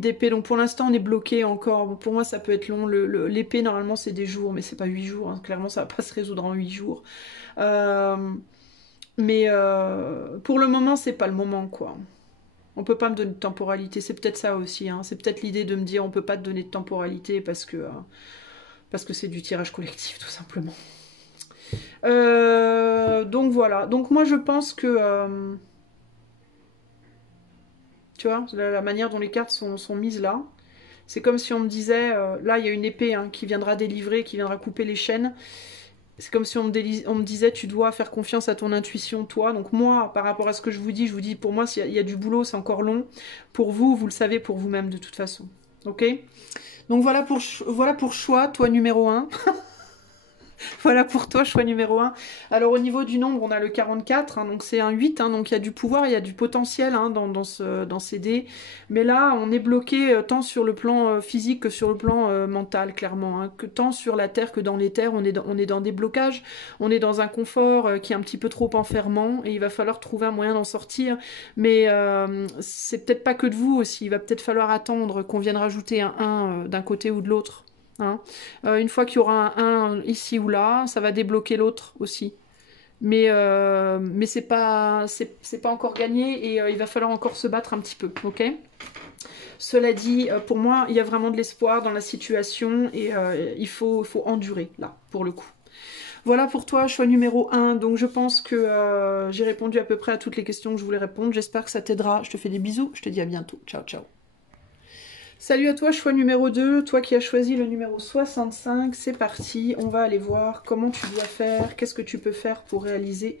d'épée, donc pour l'instant on est bloqué encore. Bon, pour moi ça peut être long. L'épée normalement c'est des jours, mais c'est pas 8 jours. Hein. Clairement ça va pas se résoudre en 8 jours. Euh, Mais pour le moment, c'est pas le moment, quoi. On peut pas me donner de temporalité, c'est peut-être ça aussi, hein. C'est peut-être l'idée de me dire on peut pas te donner de temporalité parce que c'est du tirage collectif, tout simplement. Donc voilà. Donc moi je pense que tu vois, la manière dont les cartes sont mises là, c'est comme si on me disait là il y a une épée hein, qui viendra délivrer, qui viendra couper les chaînes. C'est comme si on me disait tu dois faire confiance à ton intuition, toi. Donc moi, par rapport à ce que je vous dis, pour moi, s'il y a du boulot, c'est encore long. Pour vous, vous le savez pour vous-même de toute façon. Ok? Donc voilà pour choix, toi numéro un. Voilà pour toi, choix numéro un. Alors au niveau du nombre, on a le 44, hein, donc c'est un 8, hein, donc il y a du pouvoir, il y a du potentiel hein, dans ces dés. Mais là, on est bloqué tant sur le plan physique que sur le plan mental, clairement. Hein, que tant sur la Terre que dans les terres, on est dans des blocages, on est dans un confort qui est un petit peu trop enfermant, et il va falloir trouver un moyen d'en sortir. Mais c'est peut-être pas que de vous aussi, il va peut-être falloir attendre qu'on vienne rajouter un 1 d'un côté ou de l'autre. Hein. Une fois qu'il y aura un 1 ici ou là, ça va débloquer l'autre aussi. Mais c'est pas encore gagné et il va falloir encore se battre un petit peu, ok? Cela dit, pour moi, il y a vraiment de l'espoir dans la situation et faut endurer, là, pour le coup. Voilà pour toi, choix numéro un. Donc je pense que j'ai répondu à peu près à toutes les questions que je voulais répondre. J'espère que ça t'aidera. Je te fais des bisous. Je te dis à bientôt. Ciao, ciao. Salut à toi, choix numéro 2, toi qui as choisi le numéro 65, c'est parti, on va aller voir comment tu dois faire, qu'est-ce que tu peux faire pour réaliser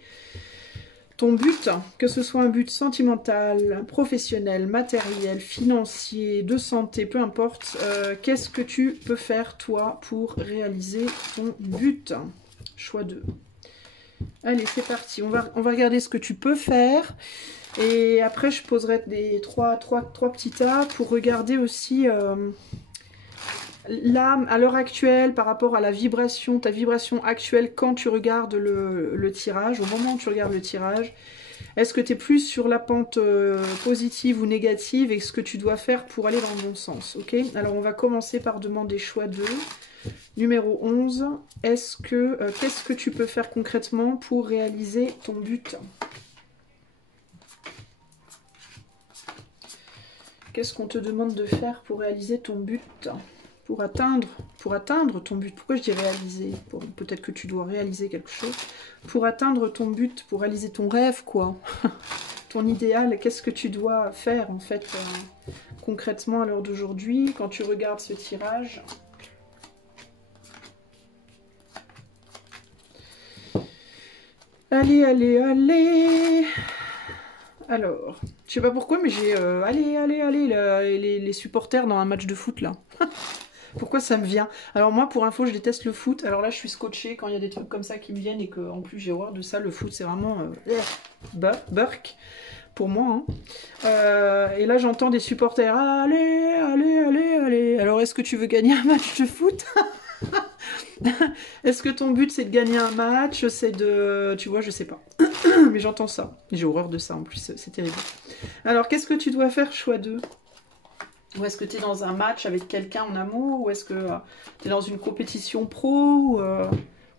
ton but, que ce soit un but sentimental, professionnel, matériel, financier, de santé, peu importe, qu'est-ce que tu peux faire toi pour réaliser ton but? Choix 2. Allez, c'est parti, on va regarder ce que tu peux faire. Et après, je poserai trois petits tas pour regarder aussi là, à l'heure actuelle, par rapport à la vibration, ta vibration actuelle quand tu regardes le tirage, au moment où tu regardes le tirage. Est-ce que tu es plus sur la pente positive ou négative et ce que tu dois faire pour aller dans le bon sens, ok? Alors, on va commencer par demander choix 2. Numéro 11, qu'est-ce que tu peux faire concrètement pour réaliser ton but? Qu'est-ce qu'on te demande de faire pour réaliser ton but? Pour atteindre ton but. Pourquoi je dis réaliser? Peut-être que tu dois réaliser quelque chose. Pour atteindre ton but, pour réaliser ton rêve, quoi. Ton idéal, qu'est-ce que tu dois faire, en fait, concrètement à l'heure d'aujourd'hui, quand tu regardes ce tirage? Allez, allez, allez! Alors, je sais pas pourquoi, mais j'ai... allez, allez, allez, les supporters dans un match de foot, là. Pourquoi ça me vient? Alors moi, pour info, je déteste le foot. Alors là, je suis scotchée quand il y a des trucs comme ça qui me viennent et que en plus j'ai horreur de ça. Le foot, c'est vraiment burk pour moi. Hein. Et là, j'entends des supporters. Allez, allez, allez, allez. Alors, est-ce que tu veux gagner un match de foot? Est-ce que ton but, c'est de gagner un match? C'est de... Tu vois, je sais pas. Mais j'entends ça. J'ai horreur de ça en plus. C'est terrible. Alors, qu'est-ce que tu dois faire, choix 2? Ou est-ce que tu es dans un match avec quelqu'un en amour? Ou est-ce que tu es dans une compétition pro?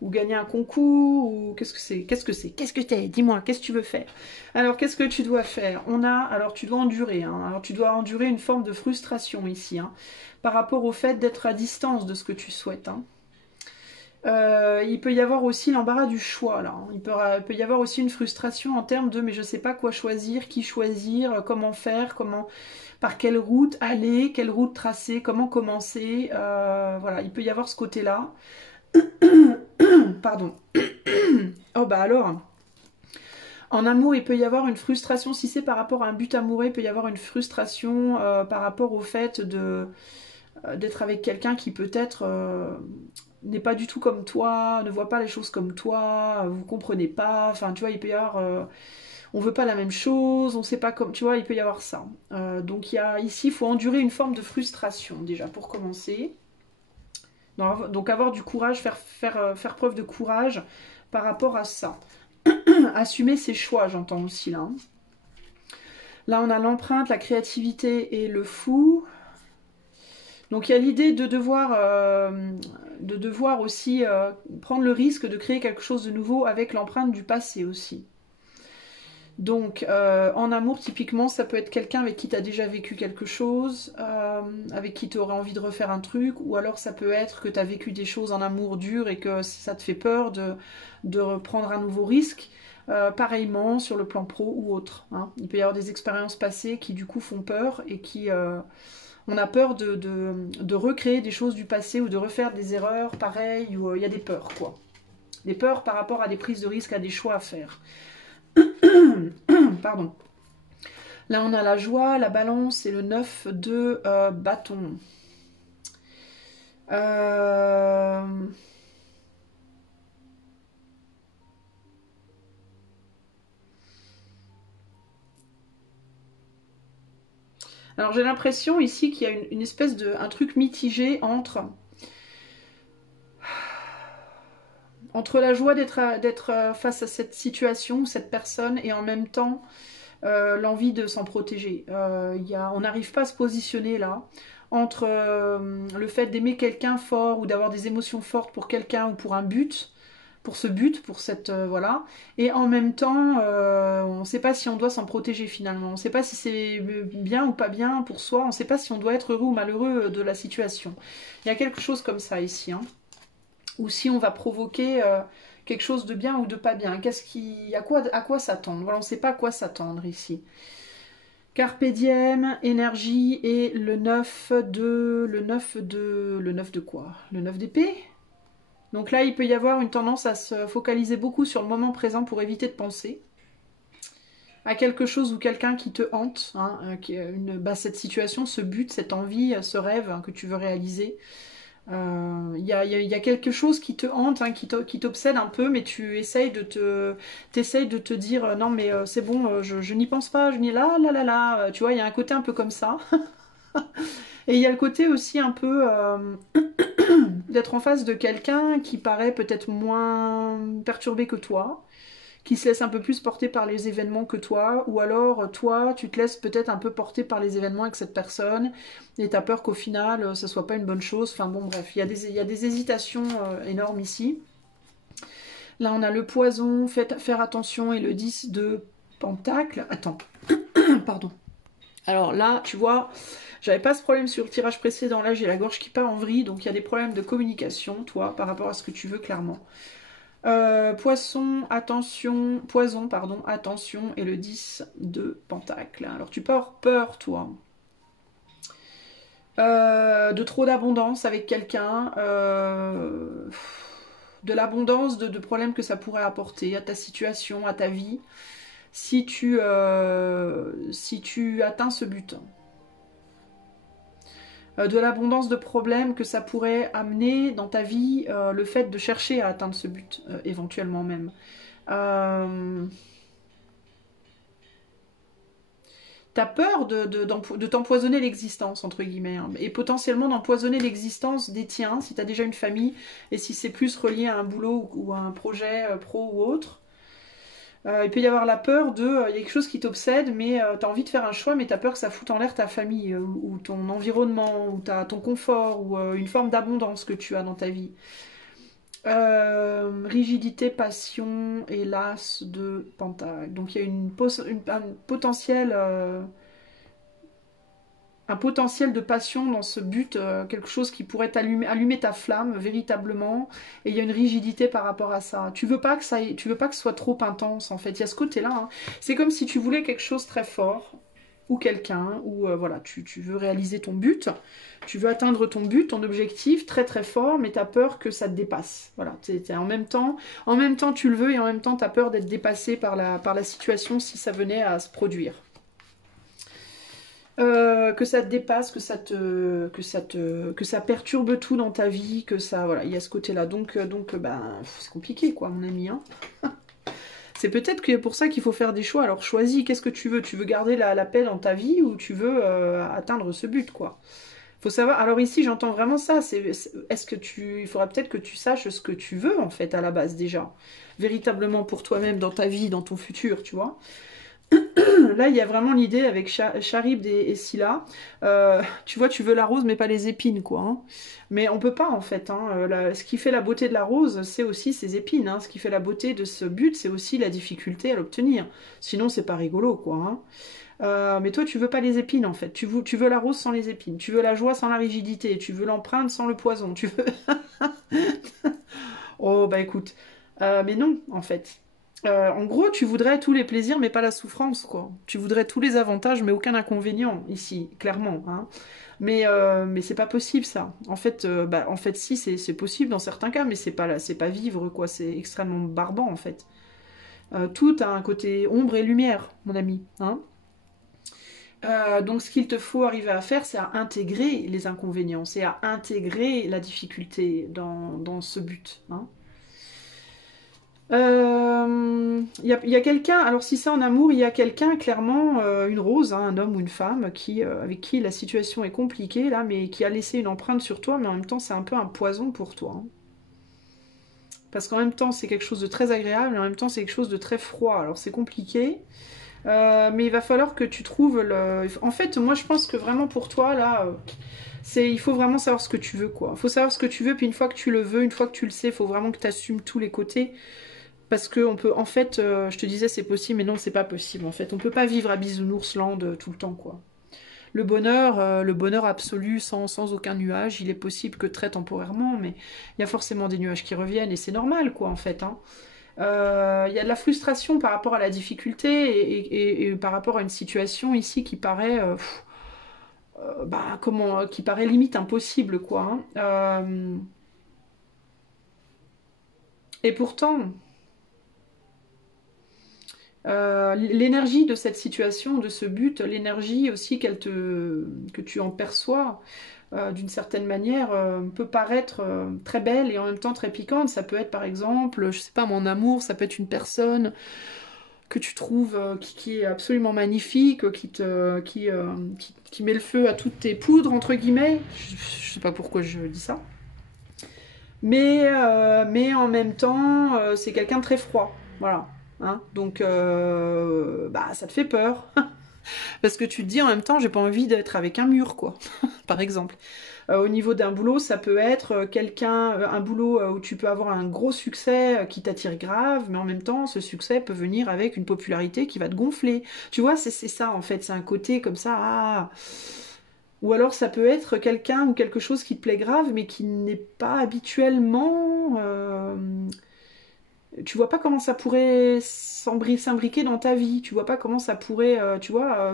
Ou gagner un concours? Ou qu'est-ce que c'est? Qu'est-ce que c'est? Qu'est-ce que t'es? Dis-moi, qu'est-ce que tu veux faire? Alors, qu'est-ce que tu dois faire? Alors, tu dois endurer. Hein. Alors, tu dois endurer une forme de frustration ici. Hein, par rapport au fait d'être à distance de ce que tu souhaites. Hein. Il peut y avoir aussi l'embarras du choix là. Il peut y avoir aussi une frustration en termes de mais je sais pas quoi choisir, qui choisir, comment faire, par quelle route aller, quelle route tracer, comment commencer. Voilà, il peut y avoir ce côté-là. Pardon. Oh bah alors. En amour, il peut y avoir une frustration, si c'est par rapport à un but amoureux, il peut y avoir une frustration par rapport au fait d'être avec quelqu'un qui peut-être n'est pas du tout comme toi, ne voit pas les choses comme toi, vous comprenez pas, enfin tu vois, il peut y avoir... on veut pas la même chose, on sait pas comme... Tu vois, il peut y avoir ça. Donc ici, il faut endurer une forme de frustration, déjà, pour commencer. Donc avoir du courage, faire preuve de courage par rapport à ça. Assumer ses choix, j'entends aussi là. Là, on a l'empreinte, la créativité et le fou. Donc il y a l'idée de devoir aussi prendre le risque de créer quelque chose de nouveau avec l'empreinte du passé aussi. Donc, en amour, typiquement, ça peut être quelqu'un avec qui tu as déjà vécu quelque chose, avec qui tu aurais envie de refaire un truc, ou alors ça peut être que tu as vécu des choses en amour dur et que ça te fait peur de reprendre un nouveau risque. Pareillement, sur le plan pro ou autre. Hein. Il peut y avoir des expériences passées qui, du coup, font peur et qui... on a peur de recréer des choses du passé ou de refaire des erreurs pareilles, ou il y a des peurs, quoi. Des peurs par rapport à des prises de risque, à des choix à faire. Pardon. Là, on a la joie, la balance et le 9 de bâton. Alors, j'ai l'impression ici qu'il y a une espèce de... un truc mitigé entre la joie d'être face à cette situation, cette personne, et en même temps l'envie de s'en protéger. On n'arrive pas à se positionner là entre le fait d'aimer quelqu'un fort ou d'avoir des émotions fortes pour quelqu'un ou pour un but, pour ce but, pour cette voilà, et en même temps on ne sait pas si on doit s'en protéger finalement, on ne sait pas si c'est bien ou pas bien pour soi, on ne sait pas si on doit être heureux ou malheureux de la situation. Il y a quelque chose comme ça ici, hein. Ou si on va provoquer quelque chose de bien ou de pas bien. À quoi s'attendre? Voilà, on ne sait pas à quoi s'attendre ici. Carpe diem, énergie et le 9 de quoi? Le 9 d'épée. Donc là, il peut y avoir une tendance à se focaliser beaucoup sur le moment présent pour éviter de penser à quelque chose ou quelqu'un qui te hante, hein, cette situation, ce but, cette envie, ce rêve, hein, que tu veux réaliser. Y a quelque chose qui te hante, hein, qui t'obsède un peu, mais tu essayes t'essayes de te dire non mais c'est bon, je n'y pense pas, je n'y là, tu vois, il y a un côté un peu comme ça. Et il y a le côté aussi un peu d'être en face de quelqu'un qui paraît peut-être moins perturbé que toi, qui se laisse un peu plus porter par les événements que toi, ou alors toi, tu te laisses peut-être un peu porter par les événements avec cette personne, et t'as peur qu'au final, ça soit pas une bonne chose. Enfin bon, bref, il y a des hésitations énormes ici. Là, on a le poison, faire attention, et le 10 de pentacle. Attends, pardon. Alors là, tu vois, j'avais pas ce problème sur le tirage précédent, là j'ai la gorge qui part en vrille, donc il y a des problèmes de communication, toi, par rapport à ce que tu veux, clairement. Poisson, attention, poison, pardon, attention, et le 10 de pentacle. Alors tu peux avoir peur, toi, de trop d'abondance avec quelqu'un, de l'abondance de problèmes que ça pourrait apporter à ta situation, à ta vie, si tu atteins ce but. De l'abondance de problèmes que ça pourrait amener dans ta vie, le fait de chercher à atteindre ce but, éventuellement même. T'as peur de t'empoisonner l'existence, entre guillemets, hein, et potentiellement d'empoisonner l'existence des tiens, si t'as déjà une famille, et si c'est plus relié à un boulot ou à un projet pro ou autre. Il peut y avoir la peur il y a quelque chose qui t'obsède, mais tu as envie de faire un choix, mais tu as peur que ça foute en l'air ta famille, ou ton environnement, ou ton confort, ou une forme d'abondance que tu as dans ta vie. Rigidité, passion et l'as de pentacle. Donc il y a un potentiel de passion dans ce but, quelque chose qui pourrait allumer ta flamme véritablement, et il y a une rigidité par rapport à ça. Tu veux pas que tu veux pas que ce soit trop intense en fait. Il y a ce côté-là. Hein. C'est comme si tu voulais quelque chose très fort ou quelqu'un, ou voilà, tu veux réaliser ton but, tu veux atteindre ton but, ton objectif très très fort, mais tu as peur que ça te dépasse. Voilà, en même temps tu le veux, et en même temps tu as peur d'être dépassé par la situation si ça venait à se produire. Que ça te dépasse, que ça perturbe tout dans ta vie, que ça, voilà, il y a ce côté-là. Donc ben, c'est compliqué, quoi, mon ami. Hein. C'est peut-être que pour ça qu'il faut faire des choix. Alors choisis, qu'est-ce que tu veux? Tu veux garder la paix dans ta vie, ou tu veux atteindre ce but, quoi? Faut savoir. Alors ici, j'entends vraiment ça. Est-ce que il faudra peut-être que tu saches ce que tu veux en fait à la base déjà, véritablement pour toi-même dans ta vie, dans ton futur, tu vois. Là, il y a vraiment l'idée avec Charib et Scylla. Tu vois, tu veux la rose, mais pas les épines, quoi. Hein. Mais on peut pas, en fait. Hein. Ce qui fait la beauté de la rose, c'est aussi ses épines. Hein. Ce qui fait la beauté de ce but, c'est aussi la difficulté à l'obtenir. Sinon, c'est pas rigolo, quoi. Hein. Mais toi, tu veux pas les épines, en fait. Tu veux la rose sans les épines. Tu veux la joie sans la rigidité. Tu veux l'empreinte sans le poison. Tu veux... Oh, bah écoute. Mais non, en fait. En gros, tu voudrais tous les plaisirs, mais pas la souffrance, quoi. Tu voudrais tous les avantages, mais aucun inconvénient, ici, clairement. Hein. Mais c'est pas possible, ça. En fait si, c'est possible dans certains cas, mais c'est pas vivre, quoi. C'est extrêmement barbant, en fait. Tout a un côté ombre et lumière, mon ami. Hein. Donc, ce qu'il te faut arriver à faire, c'est à intégrer les inconvénients, c'est à intégrer la difficulté dans ce but. Hein. Y a quelqu'un, alors si c'est en amour, il y a quelqu'un, clairement, une rose, hein, un homme ou une femme, avec qui la situation est compliquée, là, mais qui a laissé une empreinte sur toi, mais en même temps, c'est un peu un poison pour toi. Hein. Parce qu'en même temps, c'est quelque chose de très agréable, et en même temps, c'est quelque chose de très froid. Alors, c'est compliqué, mais il va falloir que tu trouves le... En fait, moi, je pense que vraiment pour toi, là, il faut vraiment savoir ce que tu veux, quoi. Il faut savoir ce que tu veux, puis une fois que tu le veux, une fois que tu le sais, il faut vraiment que tu assumes tous les côtés. Parce que on peut, en fait, je te disais c'est possible, mais non, c'est pas possible. En fait, on peut pas vivre à Bisounoursland tout le temps, quoi. Le bonheur absolu, sans aucun nuage, il est possible que très temporairement, mais il y a forcément des nuages qui reviennent et c'est normal, quoi, en fait. Hein. Il y a de la frustration par rapport à la difficulté et par rapport à une situation ici qui paraît, qui paraît limite impossible, quoi. Hein. Et pourtant. L'énergie de cette situation, de ce but, l'énergie aussi que tu en perçois d'une certaine manière peut paraître très belle et en même temps très piquante. Ça peut être par exemple, je sais pas, mon amour, ça peut être une personne que tu trouves qui est absolument magnifique, qui met le feu à toutes tes poudres, entre guillemets. Je sais pas pourquoi je dis ça. Mais en même temps, c'est quelqu'un de très froid. Voilà. Hein, donc, bah, ça te fait peur. Parce que tu te dis en même temps, j'ai pas envie d'être avec un mur, quoi. Par exemple. Au niveau d'un boulot, ça peut être un boulot où tu peux avoir un gros succès qui t'attire grave, mais en même temps, ce succès peut venir avec une popularité qui va te gonfler. Tu vois, c'est ça en fait, c'est un côté comme ça. Ah. Ou alors ça peut être quelqu'un ou quelque chose qui te plaît grave, mais qui n'est pas habituellement. Tu vois pas comment ça pourrait s'imbriquer dans ta vie. Tu vois pas comment ça pourrait, tu vois,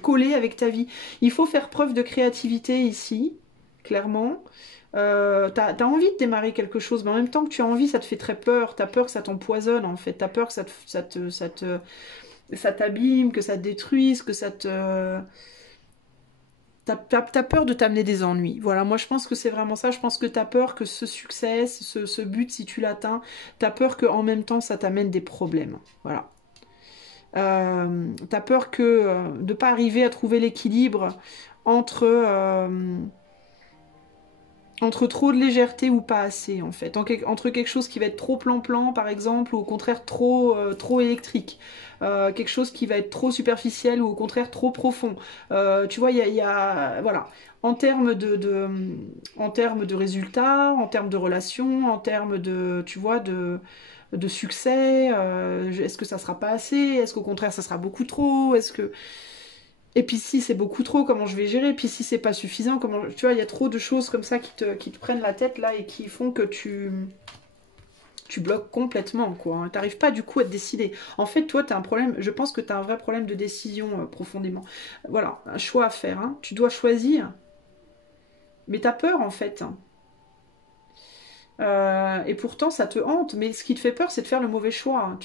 coller avec ta vie. Il faut faire preuve de créativité ici, clairement. T'as envie de démarrer quelque chose, mais en même temps que tu as envie, ça te fait très peur. T'as peur que ça t'empoisonne, en fait. T'as peur que ça t'abîme, que ça te détruise, que ça te... T'as peur de t'amener des ennuis. Voilà, moi je pense que c'est vraiment ça. Je pense que t'as peur que ce succès, ce but, si tu l'atteins, t'as peur qu'en même temps ça t'amène des problèmes. Voilà. T'as peur de pas arriver à trouver l'équilibre entre, entre trop de légèreté ou pas assez, en fait. Entre quelque chose qui va être trop plan-plan, par exemple, ou au contraire trop électrique. Quelque chose qui va être trop superficiel ou au contraire trop profond. Tu vois, voilà. En termes en termes de résultats, en termes de relations, en termes de, tu vois, de succès, est-ce que ça sera pas assez? Est-ce qu'au contraire ça sera beaucoup trop? Est-ce que... Et puis si c'est beaucoup trop, comment je vais gérer? Puis si c'est pas suffisant, comment... Tu vois, il y a trop de choses comme ça qui te prennent la tête là et qui font que tu bloques complètement, quoi. Hein. T'arrives pas du coup à te décider. En fait, toi, t'as un problème, je pense que t'as un vrai problème de décision profondément. Voilà, un choix à faire. Hein. Tu dois choisir, mais t'as peur en fait. Hein. Et pourtant, ça te hante. Mais ce qui te fait peur, c'est de faire le mauvais choix. Hein.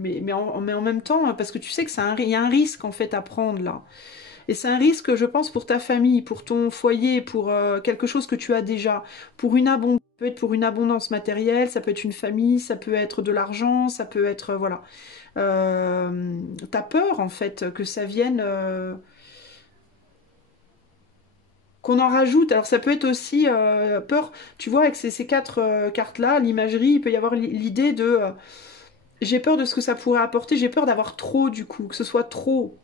Mais en même temps, parce que tu sais que il y a un risque en fait à prendre là. Et c'est un risque, je pense, pour ta famille, pour ton foyer, pour quelque chose que tu as déjà. Pour une abondance, ça peut être pour une abondance matérielle, ça peut être une famille, ça peut être de l'argent, ça peut être, voilà. T'as peur, en fait, que ça vienne... qu'on en rajoute. Alors ça peut être aussi peur, tu vois, avec ces quatre cartes-là, l'imagerie, il peut y avoir l'idée de... j'ai peur de ce que ça pourrait apporter, j'ai peur d'avoir trop du coup, que ce soit trop,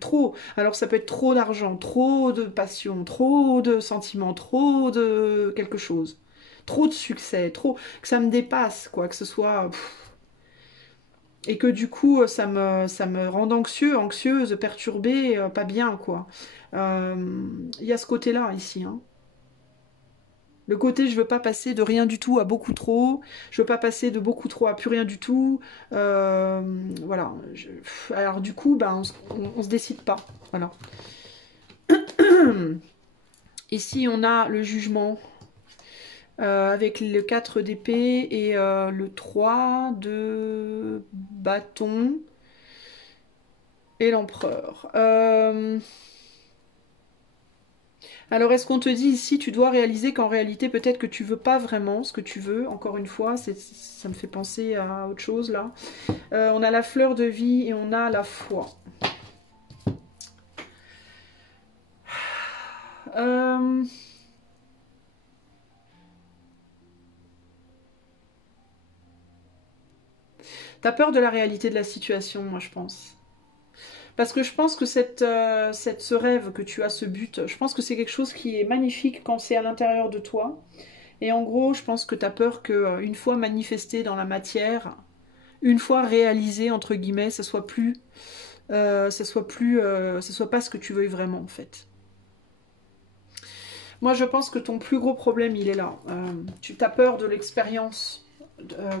trop. Alors ça peut être trop d'argent, trop de passion, trop de sentiments, trop de quelque chose, trop de succès, trop, que ça me dépasse, quoi, que ce soit... et que du coup ça me rend anxieux, anxieuse, perturbée, pas bien, quoi. Il y a ce côté-là ici, hein. Le côté je veux pas passer de rien du tout à beaucoup trop, je veux pas passer de beaucoup trop à plus rien du tout. Voilà. Alors du coup, ben, on se décide pas. Voilà. Ici, on a le jugement avec le 4 d'épée et le 3 de bâton et l'empereur. Alors, est-ce qu'on te dit ici, tu dois réaliser qu'en réalité, peut-être que tu veux pas vraiment ce que tu veux. Encore une fois, ça me fait penser à autre chose là. On a la fleur de vie et on a la foi. Euh... T'as peur de la réalité de la situation, moi je pense. Parce que je pense que ce rêve que tu as, ce but, je pense que c'est quelque chose qui est magnifique quand c'est à l'intérieur de toi. Et en gros, je pense que tu as peur qu'une fois manifesté dans la matière, une fois réalisé, entre guillemets, ça soit pas ce que tu veuilles vraiment en fait. Moi, je pense que ton plus gros problème, il est là. Tu as peur de l'expérience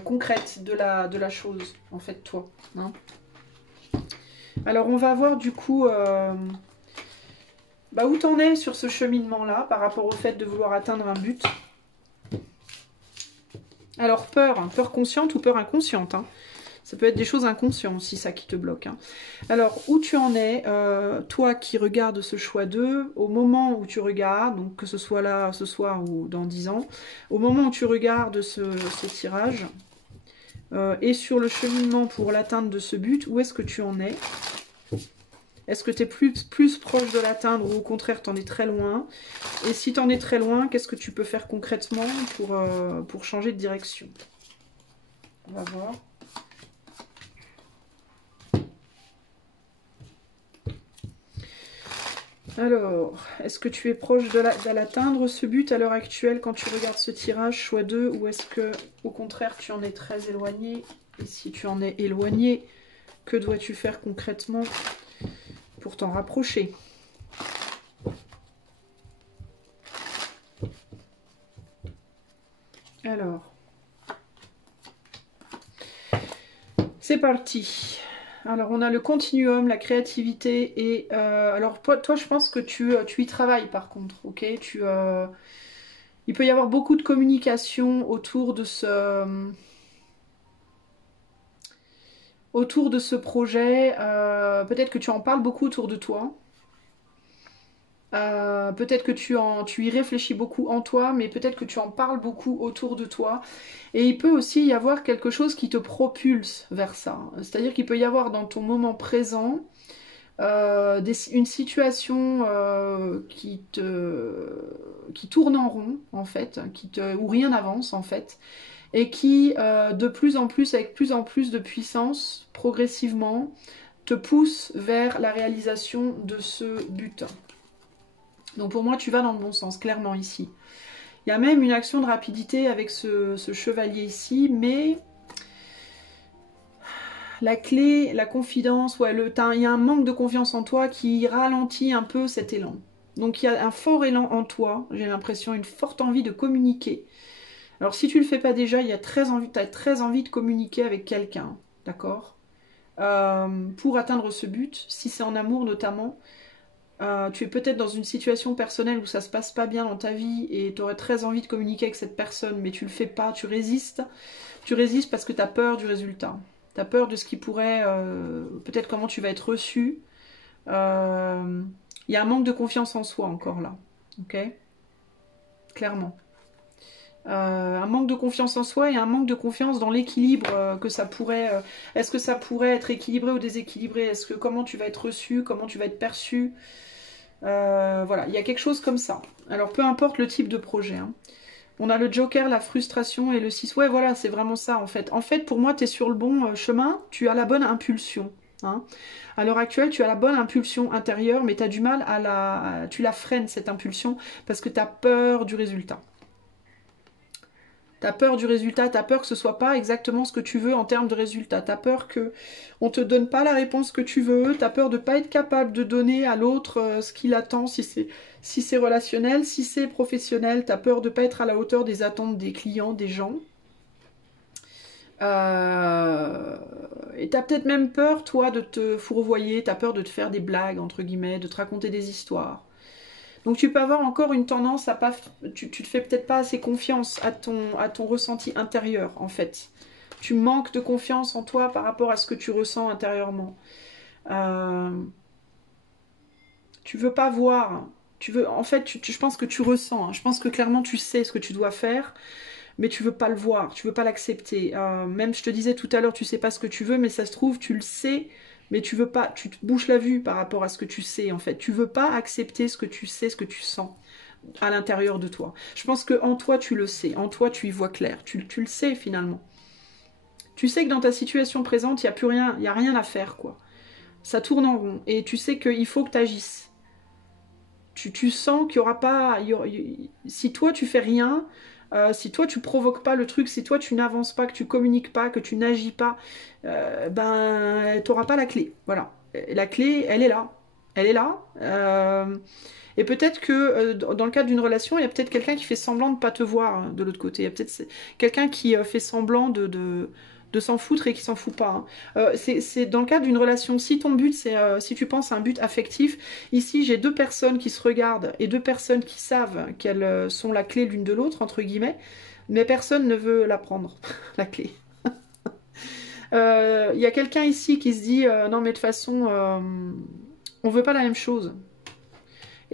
concrète de la chose, en fait, toi. Hein. Alors, on va voir du coup bah, où t'en es sur ce cheminement-là par rapport au fait de vouloir atteindre un but. Alors, peur, hein, peur consciente ou peur inconsciente. Hein. Ça peut être des choses inconscientes aussi, ça qui te bloque. Hein. Alors, où tu en es, toi qui regardes ce choix 2, au moment où tu regardes, donc que ce soit là, ce soir ou dans 10 ans, au moment où tu regardes ce tirage, et sur le cheminement pour l'atteinte de ce but, où est-ce que tu en es? Est-ce que tu es plus proche de l'atteindre ou au contraire tu en es très loin? Et si tu en es très loin, qu'est-ce que tu peux faire concrètement pour changer de direction? On va voir. Alors, est-ce que tu es proche de l'atteindre ce but à l'heure actuelle quand tu regardes ce tirage, choix 2, ou est-ce que au contraire tu en es très éloigné? Et si tu en es éloigné, que dois-tu faire concrètement pour t'en rapprocher? Alors, c'est parti. Alors, on a le continuum, la créativité et... alors, toi, je pense que tu y travailles par contre, ok? Il peut y avoir beaucoup de communication autour de ce projet. Peut-être que tu en parles beaucoup autour de toi. Peut-être que tu y réfléchis beaucoup en toi, mais peut-être que tu en parles beaucoup autour de toi. Et il peut aussi y avoir quelque chose qui te propulse vers ça. C'est-à-dire qu'il peut y avoir dans ton moment présent une situation qui tourne en rond, en fait, où rien n'avance, en fait, et qui, de plus en plus, avec plus en plus de puissance, progressivement, te pousse vers la réalisation de ce but. Donc pour moi, tu vas dans le bon sens, clairement, ici. Il y a même une action de rapidité avec ce chevalier ici, mais la clé, la confidence, ouais, il y a un manque de confiance en toi qui ralentit un peu cet élan. Donc il y a un fort élan en toi, j'ai l'impression, une forte envie de communiquer. Alors si tu le fais pas déjà, tu as très envie de communiquer avec quelqu'un, d'accord, pour atteindre ce but, si c'est en amour notamment. Tu es peut-être dans une situation personnelle où ça se passe pas bien dans ta vie et tu aurais très envie de communiquer avec cette personne, mais tu le fais pas, tu résistes. Tu résistes parce que tu as peur du résultat. Tu as peur de ce qui pourrait... peut-être comment tu vas être reçu. Il y a un manque de confiance en soi encore là. Ok? Clairement. Un manque de confiance en soi et un manque de confiance dans l'équilibre que ça pourrait... est-ce que ça pourrait être équilibré ou déséquilibré? Est-ce que comment tu vas être reçu? Comment tu vas être perçu? Voilà, il y a quelque chose comme ça. Alors peu importe le type de projet. Hein. On a le Joker, la frustration et le 6. Ouais, voilà, c'est vraiment ça en fait. En fait, pour moi, tu es sur le bon chemin, tu as la bonne impulsion. Hein. À l'heure actuelle, tu as la bonne impulsion intérieure, mais tu as du mal tu la freines, cette impulsion, parce que tu as peur du résultat. Tu as peur du résultat, tu as peur que ce soit pas exactement ce que tu veux en termes de résultat. Tu as peur que on te donne pas la réponse que tu veux, tu as peur de pas être capable de donner à l'autre ce qu'il attend, si c'est relationnel, si c'est professionnel, tu as peur de pas être à la hauteur des attentes des clients, des gens. Et t'as peut-être même peur, toi, de te fourvoyer, t'as peur de te faire des blagues, entre guillemets, de te raconter des histoires. Donc tu peux avoir encore une tendance à pas... Tu te fais peut-être pas assez confiance à ton ressenti intérieur, en fait. Tu manques de confiance en toi par rapport à ce que tu ressens intérieurement. Tu veux pas voir. En fait, je pense que tu ressens. Hein. Je pense que clairement tu sais ce que tu dois faire, mais tu veux pas le voir, tu veux pas l'accepter. Même je te disais tout à l'heure, tu sais pas ce que tu veux, mais ça se trouve, tu le sais, mais tu veux pas, tu te bouches la vue par rapport à ce que tu sais en fait. Tu veux pas accepter ce que tu sais, ce que tu sens à l'intérieur de toi. Je pense que en toi tu le sais, en toi tu y vois clair, tu le sais finalement. Tu sais que dans ta situation présente, il y a plus rien, il y a rien à faire quoi. Ça tourne en rond et tu sais qu'il faut que tu agisses. Tu sens qu'il y aura pas, si toi tu fais rien, si toi tu provoques pas le truc, si toi tu n'avances pas, que tu communiques pas, que tu n'agis pas, ben t'auras pas la clé. Voilà, la clé, elle est là, elle est là. Et peut-être que dans le cadre d'une relation, il y a peut-être quelqu'un qui fait semblant de ne pas te voir hein, de l'autre côté. Il y a peut-être quelqu'un qui fait semblant de s'en foutre et qui s'en fout pas. Hein. C'est dans le cadre d'une relation. Si ton but, c'est si tu penses à un but affectif, ici j'ai deux personnes qui se regardent et deux personnes qui savent qu'elles sont la clé l'une de l'autre, entre guillemets, mais personne ne veut la prendre, la clé. Il y a quelqu'un ici qui se dit non mais de toute façon on veut pas la même chose.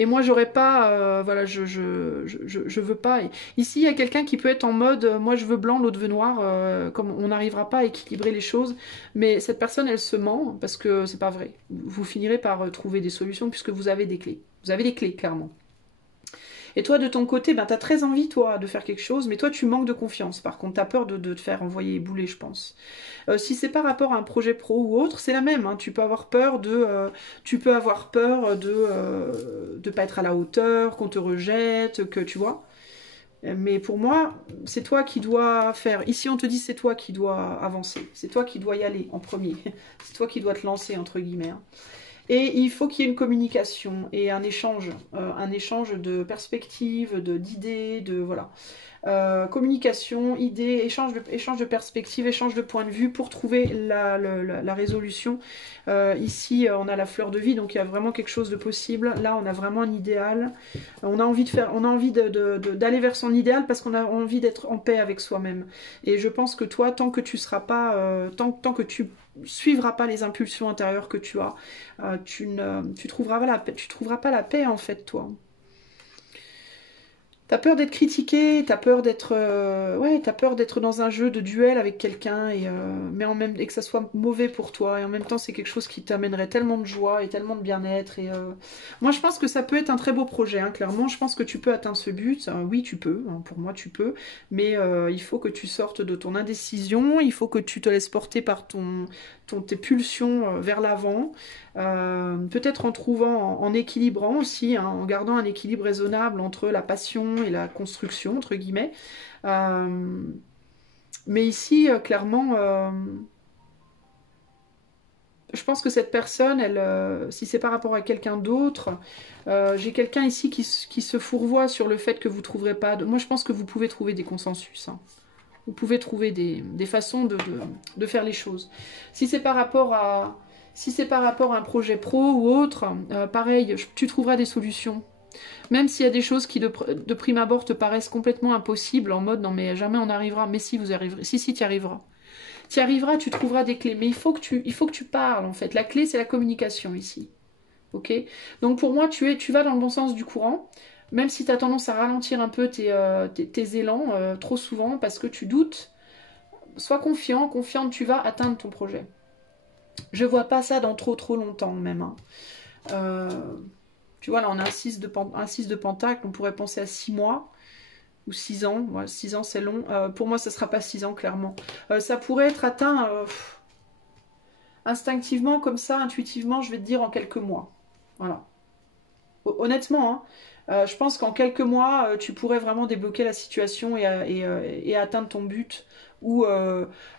Et moi, j'aurais pas, voilà, je veux pas. Et ici, il y a quelqu'un qui peut être en mode, moi je veux blanc, l'autre veut noir, comme on n'arrivera pas à équilibrer les choses. Mais cette personne, elle se ment parce que c'est pas vrai. Vous finirez par trouver des solutions puisque vous avez des clés. Vous avez des clés, clairement. Et toi, de ton côté, ben, tu as très envie, toi, de faire quelque chose, mais toi, tu manques de confiance. Par contre, tu as peur de te faire envoyer bouler, je pense. Si c'est par rapport à un projet pro ou autre, c'est la même. Hein. Tu peux avoir peur de pas être à la hauteur, qu'on te rejette, que tu vois. Mais pour moi, c'est toi qui dois faire. Ici, on te dit c'est toi qui dois avancer. C'est toi qui dois y aller en premier. C'est toi qui dois te lancer, entre guillemets. Hein. Et il faut qu'il y ait une communication et un échange de perspectives, d'idées, de voilà. Communication, idées, échange de perspectives, échange de points de vue pour trouver la résolution. Ici, on a la fleur de vie, donc il y a vraiment quelque chose de possible. Là, on a vraiment un idéal. On a envie d'aller vers son idéal parce qu'on a envie d'être en paix avec soi-même. Et je pense que toi, tant que tu seras pas, tant que tu suivras pas les impulsions intérieures que tu as, tu trouveras pas la paix en fait, toi. T'as peur d'être critiqué, t'as peur d'être t'as peur d'être dans un jeu de duel avec quelqu'un et que ça soit mauvais pour toi et en même temps c'est quelque chose qui t'amènerait tellement de joie et tellement de bien-être moi je pense que ça peut être un très beau projet hein, clairement je pense que tu peux atteindre ce but oui tu peux hein, pour moi tu peux mais il faut que tu sortes de ton indécision il faut que tu te laisses porter par tes pulsions vers l'avant peut-être en trouvant, en équilibrant aussi, hein, en gardant un équilibre raisonnable entre la passion et la construction, entre guillemets. Mais ici, clairement, je pense que cette personne, si c'est par rapport à quelqu'un d'autre, j'ai quelqu'un ici qui se fourvoie sur le fait que vous ne trouverez pas... Moi, je pense que vous pouvez trouver des consensus. Hein. Vous pouvez trouver des façons de faire les choses. Si c'est par rapport à un projet pro ou autre, pareil, tu trouveras des solutions. Même s'il y a des choses qui de prime abord te paraissent complètement impossibles, en mode non mais jamais on arrivera, mais si vous y arriverez, si tu y arriveras. Tu y arriveras, tu trouveras des clés, mais il faut que tu parles en fait. La clé c'est la communication ici. Ok. Donc pour moi tu vas dans le bon sens du courant, même si tu as tendance à ralentir un peu tes élans trop souvent parce que tu doutes. Sois confiant, confiante, tu vas atteindre ton projet. Je vois pas ça dans trop longtemps même. Hein. Tu vois, là on a un 6 de pentacle, on pourrait penser à 6 mois. ou 6 ans. Ouais, 6 ans, c'est long. Pour moi, ça ne sera pas 6 ans, clairement. Ça pourrait être atteint instinctivement, comme ça, intuitivement, je vais te dire en quelques mois. Voilà. Honnêtement, hein, je pense qu'en quelques mois, tu pourrais vraiment débloquer la situation et atteindre ton but. Ou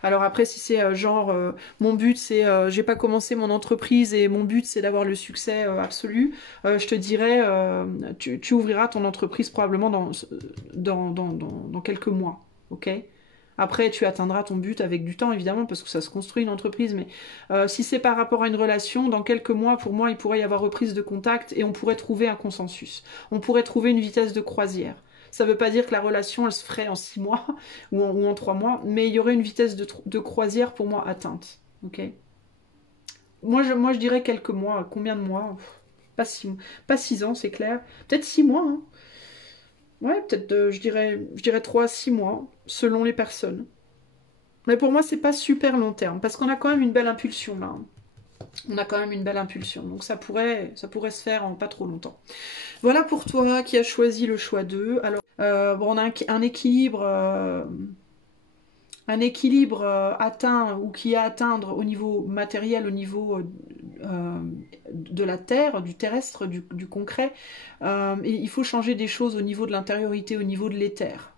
alors après, si c'est genre mon but c'est j'ai pas commencé mon entreprise et mon but c'est d'avoir le succès absolu, je te dirais tu ouvriras ton entreprise probablement dans quelques mois, ok? Après, tu atteindras ton but avec du temps, évidemment, parce que ça se construit une entreprise. Mais si c'est par rapport à une relation, dans quelques mois, pour moi, il pourrait y avoir reprise de contact et on pourrait trouver un consensus. On pourrait trouver une vitesse de croisière. Ça ne veut pas dire que la relation, elle se ferait en 6 mois ou en 3 mois, mais il y aurait une vitesse de croisière, pour moi, atteinte. Ok. Moi, je dirais quelques mois. Combien de mois? Pas 6 ans, c'est clair. Peut-être 6 mois, hein. Ouais, peut-être, je dirais 3 à 6 mois, selon les personnes. Mais pour moi, c'est pas super long terme, parce qu'on a quand même une belle impulsion là. On a quand même une belle impulsion, donc ça pourrait se faire en pas trop longtemps. Voilà pour toi qui as choisi le choix 2. Alors, bon, on a un équilibre atteint ou qui est à atteindre au niveau matériel, au niveau de la terre, du terrestre, du concret. Et il faut changer des choses au niveau de l'intériorité, au niveau de l'éther.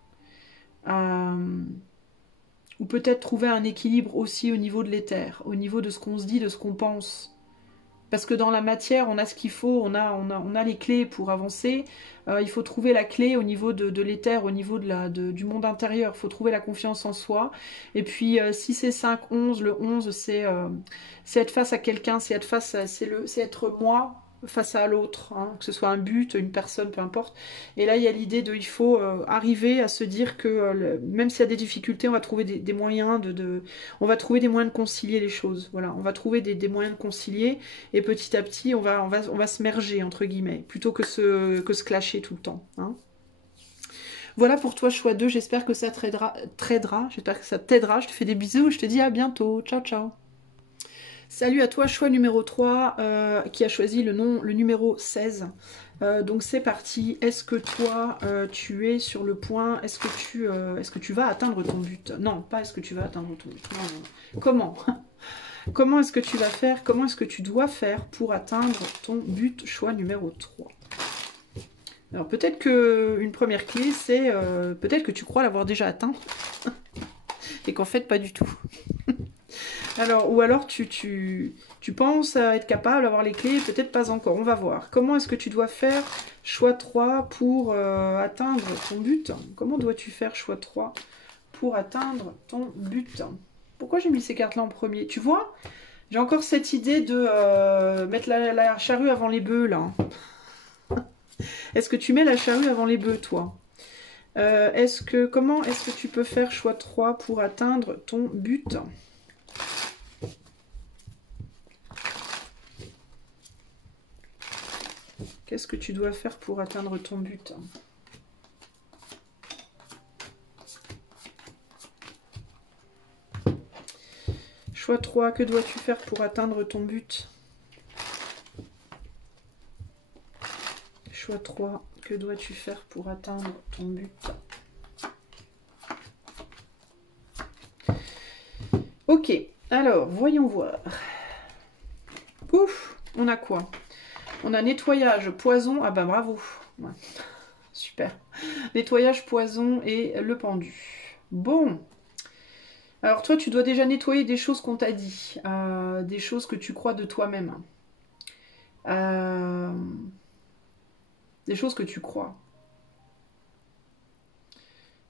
Ou peut-être trouver un équilibre aussi au niveau de l'éther, au niveau de ce qu'on se dit, de ce qu'on pense. Parce que dans la matière, on a ce qu'il faut, on a les clés pour avancer. Il faut trouver la clé au niveau de l'éther, au niveau du monde intérieur. Il faut trouver la confiance en soi. Et puis, si c'est 5-11, le 11, c'est être face à quelqu'un, c'est être moi face à l'autre, hein, que ce soit un but, une personne, peu importe. Et là, il y a l'idée il faut arriver à se dire que même s'il y a des difficultés, on va trouver des moyens on va trouver des moyens de concilier les choses. Voilà, on va trouver des moyens de concilier. Et petit à petit, on va se merger, entre guillemets, plutôt que se clasher tout le temps. Hein. Voilà pour toi, choix 2. J'espère que ça t'aidera. J'espère que ça t'aidera. Je te fais des bisous. Je te dis à bientôt. Ciao, ciao. Salut à toi, choix numéro 3, qui a choisi le numéro 16. Donc c'est parti. Est-ce que toi, tu es sur le point? Est-ce que tu vas atteindre ton but? Non, pas est-ce que tu vas atteindre ton but. Non, non. Comment? Comment est-ce que tu vas faire? Comment est-ce que tu dois faire pour atteindre ton but? Choix numéro 3. Alors peut-être que une première clé, c'est peut-être que tu crois l'avoir déjà atteint et qu'en fait pas du tout. Alors, ou alors tu penses à être capable d'avoir les clés, peut-être pas encore, on va voir. Comment est-ce que tu dois faire choix 3 pour atteindre ton but? Comment dois-tu faire choix 3 pour atteindre ton but? Pourquoi j'ai mis ces cartes-là en premier? Tu vois, j'ai encore cette idée de mettre la charrue avant les bœufs, là. Est-ce que tu mets la charrue avant les bœufs, toi? Comment est-ce que tu peux faire choix 3 pour atteindre ton but? Qu'est-ce que tu dois faire pour atteindre ton but? Choix 3, que dois-tu faire pour atteindre ton but? Choix 3, que dois-tu faire pour atteindre ton but? Ok, alors, voyons voir. Ouf, on a quoi? On a nettoyage, poison, ah bah bravo. Ouais. Super. Nettoyage, poison et le pendu. Bon. Alors toi, tu dois déjà nettoyer des choses qu'on t'a dit. Des choses que tu crois de toi-même. Des choses que tu crois.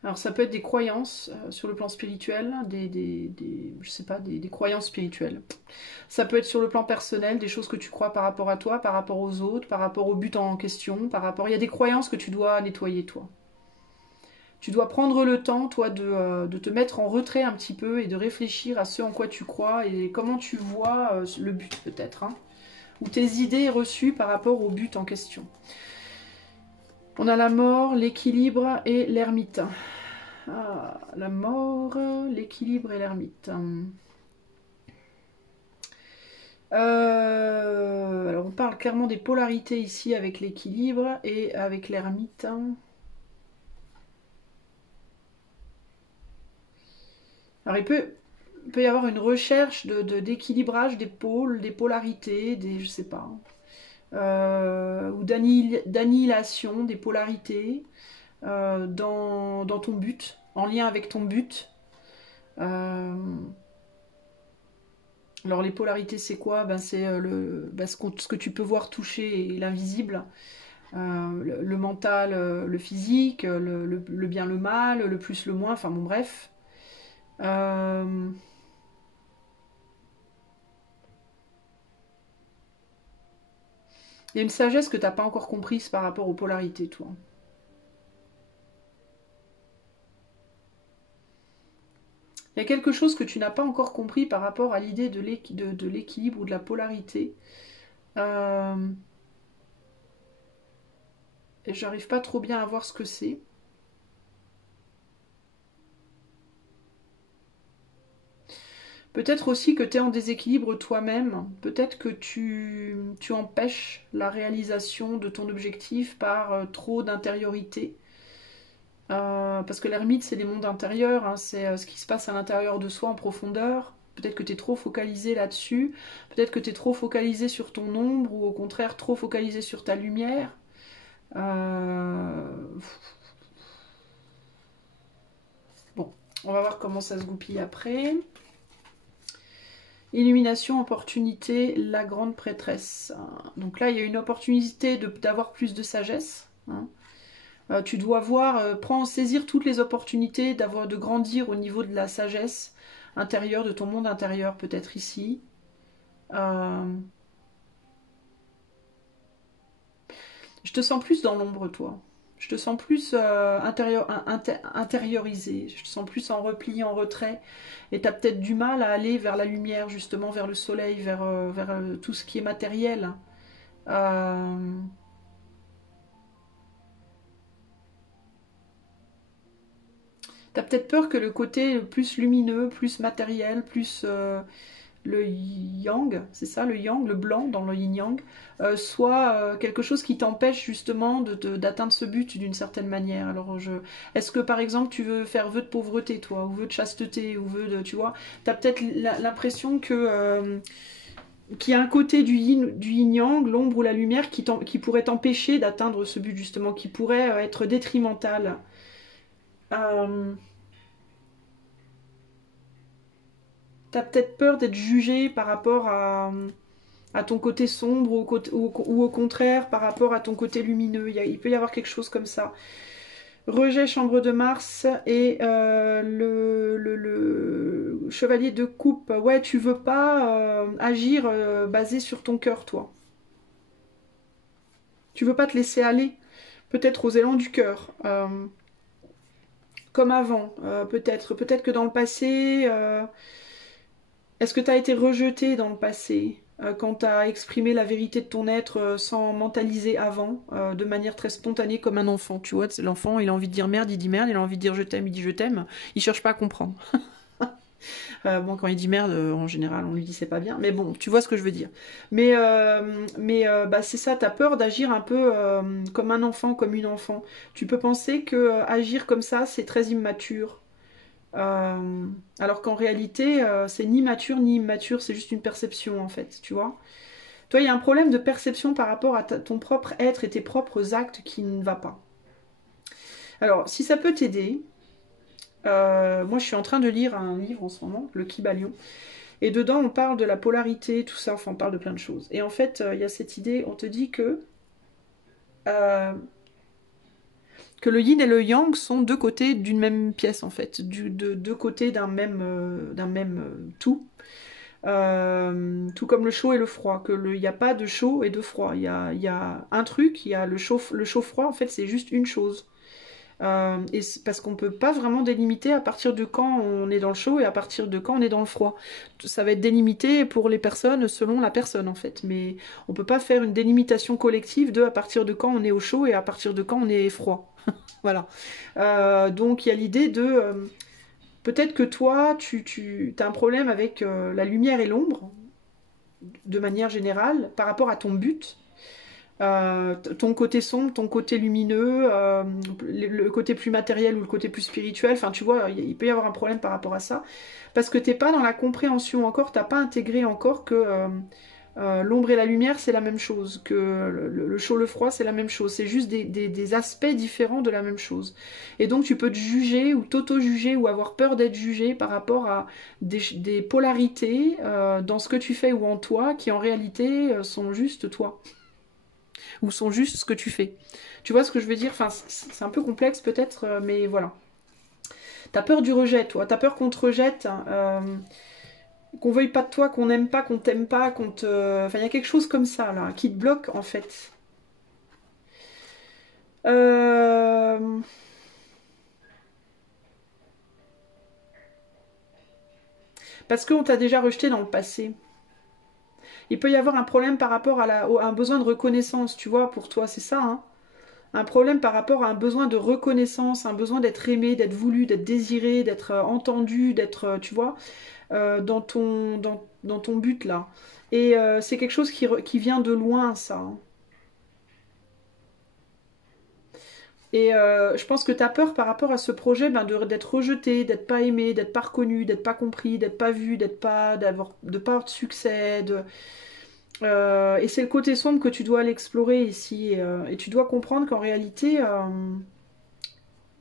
Alors ça peut être des croyances sur le plan spirituel, je sais pas, des croyances spirituelles. Ça peut être sur le plan personnel, des choses que tu crois par rapport à toi, par rapport aux autres, par rapport au but en question, il y a des croyances que tu dois nettoyer, toi. Tu dois prendre le temps, toi, de te mettre en retrait un petit peu et de réfléchir à ce en quoi tu crois et comment tu vois le but, peut-être. Hein, ou tes idées reçues par rapport au but en question. On a la mort, l'équilibre et l'ermite. Ah, la mort, l'équilibre et l'ermite. Alors on parle clairement des polarités ici avec l'équilibre et avec l'ermite. Alors il peut y avoir une recherche d'équilibrage des pôles, des polarités, je sais pas, ou d'annihilation des polarités dans ton but, en lien avec ton but. Alors les polarités c'est quoi? Ben, c'est ce que tu peux voir, toucher et l'invisible. Le mental, le physique, le bien, le mal, le plus, le moins, enfin bon bref. Euh, Il y a une sagesse que tu n'as pas encore comprise par rapport aux polarités, toi. Il y a quelque chose que tu n'as pas encore compris par rapport à l'idée de l'équilibre ou de la polarité. Euh, et j'arrive pas trop bien à voir ce que c'est. Peut-être aussi que tu es en déséquilibre toi-même. Peut-être que tu empêches la réalisation de ton objectif par trop d'intériorité. Parce que l'ermite, c'est les mondes intérieurs, hein, c'est ce qui se passe à l'intérieur de soi en profondeur. Peut-être que tu es trop focalisé là-dessus. Peut-être que tu es trop focalisé sur ton ombre ou au contraire trop focalisé sur ta lumière. Euh, Bon, on va voir comment ça se goupille après. Illumination, opportunité, la grande prêtresse. Donc là, il y a une opportunité d'avoir plus de sagesse. Hein. Tu dois voir, saisir toutes les opportunités de grandir au niveau de la sagesse intérieure, de ton monde intérieur, peut-être ici. Euh, je te sens plus dans l'ombre, toi. Je te sens plus intériorisé. Je te sens plus en repli, en retrait. Et tu as peut-être du mal à aller vers la lumière, justement, vers le soleil, vers tout ce qui est matériel. Euh, T'as peut-être peur que le côté plus lumineux, plus matériel, plus le yang, c'est ça, le yang, le blanc dans le yin-yang, soit quelque chose qui t'empêche justement d'atteindre ce but d'une certaine manière. Est-ce que par exemple tu veux faire vœu de pauvreté, toi, ou vœu de chasteté, ou vœu de, tu vois, t'as peut-être l'impression que qu'il y a un côté du yin-yang, l'ombre ou la lumière, qui pourrait t'empêcher d'atteindre ce but justement, qui pourrait être détrimental. Euh, T'as peut-être peur d'être jugé par rapport à ton côté sombre ou au contraire par rapport à ton côté lumineux. Il peut y avoir quelque chose comme ça. Rejet, chambre de Mars et le chevalier de coupe. Ouais, tu veux pas agir basé sur ton cœur, toi. Tu veux pas te laisser aller, peut-être aux élans du cœur. Comme avant, peut-être que dans le passé, est-ce que tu as été rejeté dans le passé quand tu as exprimé la vérité de ton être sans mentaliser avant, de manière très spontanée comme un enfant? Tu vois, l'enfant, il a envie de dire merde, il dit merde, il a envie de dire je t'aime, il dit je t'aime. Il cherche pas à comprendre. Bon, quand il dit merde, en général, on lui dit c'est pas bien. Mais bon, tu vois ce que je veux dire. Bah, c'est ça, tu as peur d'agir un peu comme un enfant, comme une enfant. Tu peux penser que agir comme ça, c'est très immature. Euh, Alors qu'en réalité, c'est ni mature ni immature, c'est juste une perception en fait, tu vois. Toi, il y a un problème de perception par rapport à ton propre être et tes propres actes qui ne va pas. Alors, si ça peut t'aider, moi je suis en train de lire un livre en ce moment, le Kybalion, et dedans on parle de la polarité, tout ça, enfin on parle de plein de choses. Et en fait, il y a cette idée, on te dit euh, que le yin et le yang sont deux côtés d'une même pièce en fait, deux côtés d'un même tout. Tout comme le chaud et le froid, il n'y a pas de chaud et de froid. Il y a un truc, il y a le chaud-froid, en fait, c'est juste une chose. Et parce qu'on ne peut pas vraiment délimiter à partir de quand on est dans le chaud et à partir de quand on est dans le froid. Ça va être délimité pour les personnes selon la personne, en fait. Mais on ne peut pas faire une délimitation collective de à partir de quand on est au chaud et à partir de quand on est froid. Voilà. Donc il y a l'idée de peut-être que toi, tu as un problème avec la lumière et l'ombre, de manière générale, par rapport à ton but. Ton côté sombre, ton côté lumineux, le côté plus matériel ou le côté plus spirituel. Enfin, tu vois, il peut y avoir un problème par rapport à ça. Parce que t'es pas dans la compréhension encore, t'as pas intégré encore que l'ombre et la lumière, c'est la même chose, que le chaud, le froid, c'est la même chose. C'est juste des aspects différents de la même chose. Et donc, tu peux te juger ou t'auto-juger ou avoir peur d'être jugé par rapport à des polarités dans ce que tu fais ou en toi qui, en réalité, sont juste toi. Ou sont juste ce que tu fais. Tu vois ce que je veux dire? Enfin, c'est un peu complexe peut-être, mais voilà. T'as peur du rejet, toi. T'as peur qu'on te rejette. Qu'on veuille pas de toi, qu'on n'aime pas, qu'on t'aime pas, qu'on te... Enfin, il y a quelque chose comme ça, là, qui te bloque, en fait. Euh... Parce qu'on t'a déjà rejeté dans le passé. Il peut y avoir un problème par rapport à un besoin de reconnaissance, tu vois, pour toi, c'est ça, hein. Un problème par rapport à un besoin de reconnaissance, un besoin d'être aimé, d'être voulu, d'être désiré, d'être entendu, d'être, tu vois, dans ton but, là. Et c'est quelque chose qui vient de loin, ça, hein. Et je pense que tu as peur par rapport à ce projet ben, d'être rejeté, d'être pas aimé, d'être pas reconnu, d'être pas compris, d'être pas vu, de pas avoir de succès. Et c'est le côté sombre que tu dois aller explorer ici. Et tu dois comprendre qu'en réalité,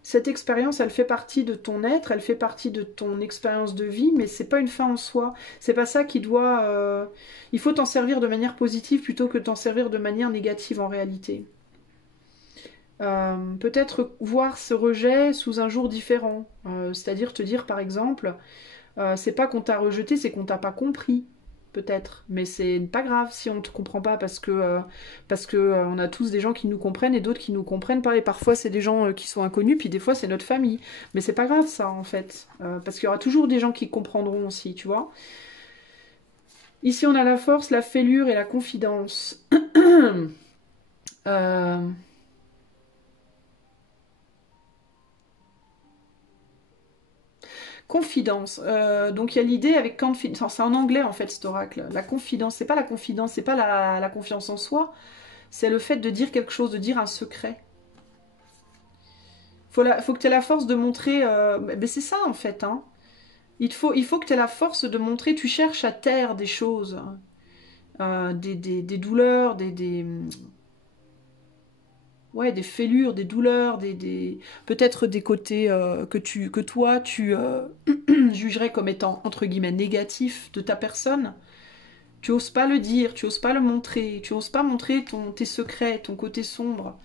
cette expérience, elle fait partie de ton être, elle fait partie de ton expérience de vie, mais c'est pas une fin en soi. C'est pas ça qui doit. Il faut t'en servir de manière positive plutôt que t'en servir de manière négative en réalité. Peut-être voir ce rejet sous un jour différent. C'est-à-dire te dire par exemple, c'est pas qu'on t'a rejeté, c'est qu'on t'a pas compris. Peut-être, mais c'est pas grave si on ne te comprend pas parce que on a tous des gens qui nous comprennent et d'autres qui nous comprennent pas et parfois c'est des gens qui sont inconnus puis des fois c'est notre famille. Mais c'est pas grave ça en fait parce qu'il y aura toujours des gens qui comprendront aussi, tu vois. Ici on a la force, la fêlure et la confidence. Euh, Confidence. Donc il y a l'idée avec confidence. C'est en anglais en fait cet oracle. La confidence, c'est pas la confidence, c'est pas la confiance en soi. C'est le fait de dire quelque chose, de dire un secret. Faut que tu aies la force de montrer. Mais c'est ça en fait. Hein. Il faut que tu aies la force de montrer. Tu cherches à taire des choses, des douleurs, ouais, des fêlures, des douleurs, peut-être des côtés que toi tu jugerais comme étant entre guillemets négatifs de ta personne. Tu oses pas le dire, tu oses pas le montrer, tu oses pas montrer tes secrets, ton côté sombre.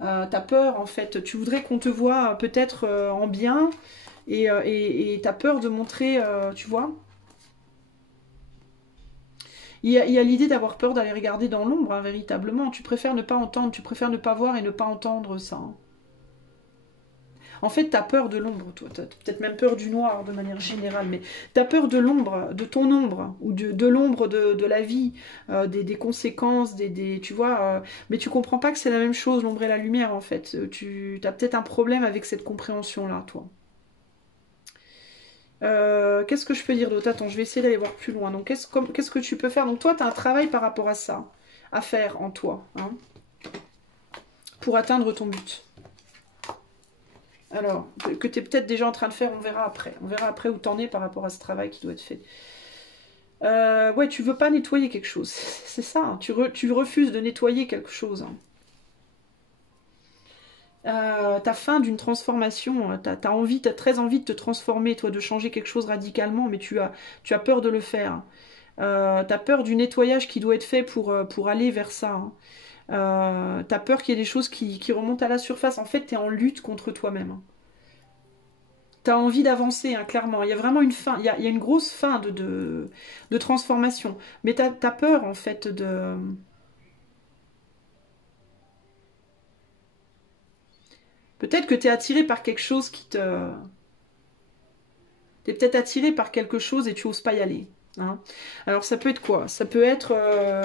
T'as peur en fait, tu voudrais qu'on te voit peut-être en bien et t'as peur de montrer, tu vois. Il y a l'idée d'avoir peur d'aller regarder dans l'ombre, hein, véritablement. Tu préfères ne pas entendre, tu préfères ne pas voir et ne pas entendre ça. Hein. En fait, t'as peur de l'ombre, toi. T'as peut-être même peur du noir de manière générale, mais t'as peur de l'ombre, de ton ombre, ou de l'ombre de la vie, des conséquences, tu vois. Mais tu comprends pas que c'est la même chose, l'ombre et la lumière, en fait. Tu as peut-être un problème avec cette compréhension-là, toi. Qu'est-ce que je peux dire d'autre? Attends, je vais essayer d'aller voir plus loin. Donc, qu'est-ce que tu peux faire? Donc, toi, tu as un travail par rapport à ça, à faire en toi, hein, pour atteindre ton but. Alors, que tu es peut-être déjà en train de faire, on verra après. On verra après où t'en es par rapport à ce travail qui doit être fait. Ouais, tu veux pas nettoyer quelque chose. C'est ça, hein. Tu refuses de nettoyer quelque chose. Hein. T'as faim d'une transformation. Hein. T'as très envie de te transformer, toi, de changer quelque chose radicalement, mais tu as peur de le faire. T'as peur du nettoyage qui doit être fait pour aller vers ça. Hein. T'as peur qu'il y ait des choses qui remontent à la surface. En fait, t'es en lutte contre toi-même. Hein. T'as envie d'avancer, hein, clairement. Il y a vraiment une fin, il y a une grosse fin de transformation. Mais t'as peur, en fait, de... Peut-être que t'es attiré par quelque chose qui te... T'es peut-être attiré par quelque chose et tu oses pas y aller. Hein. Alors, ça peut être quoi? Ça peut être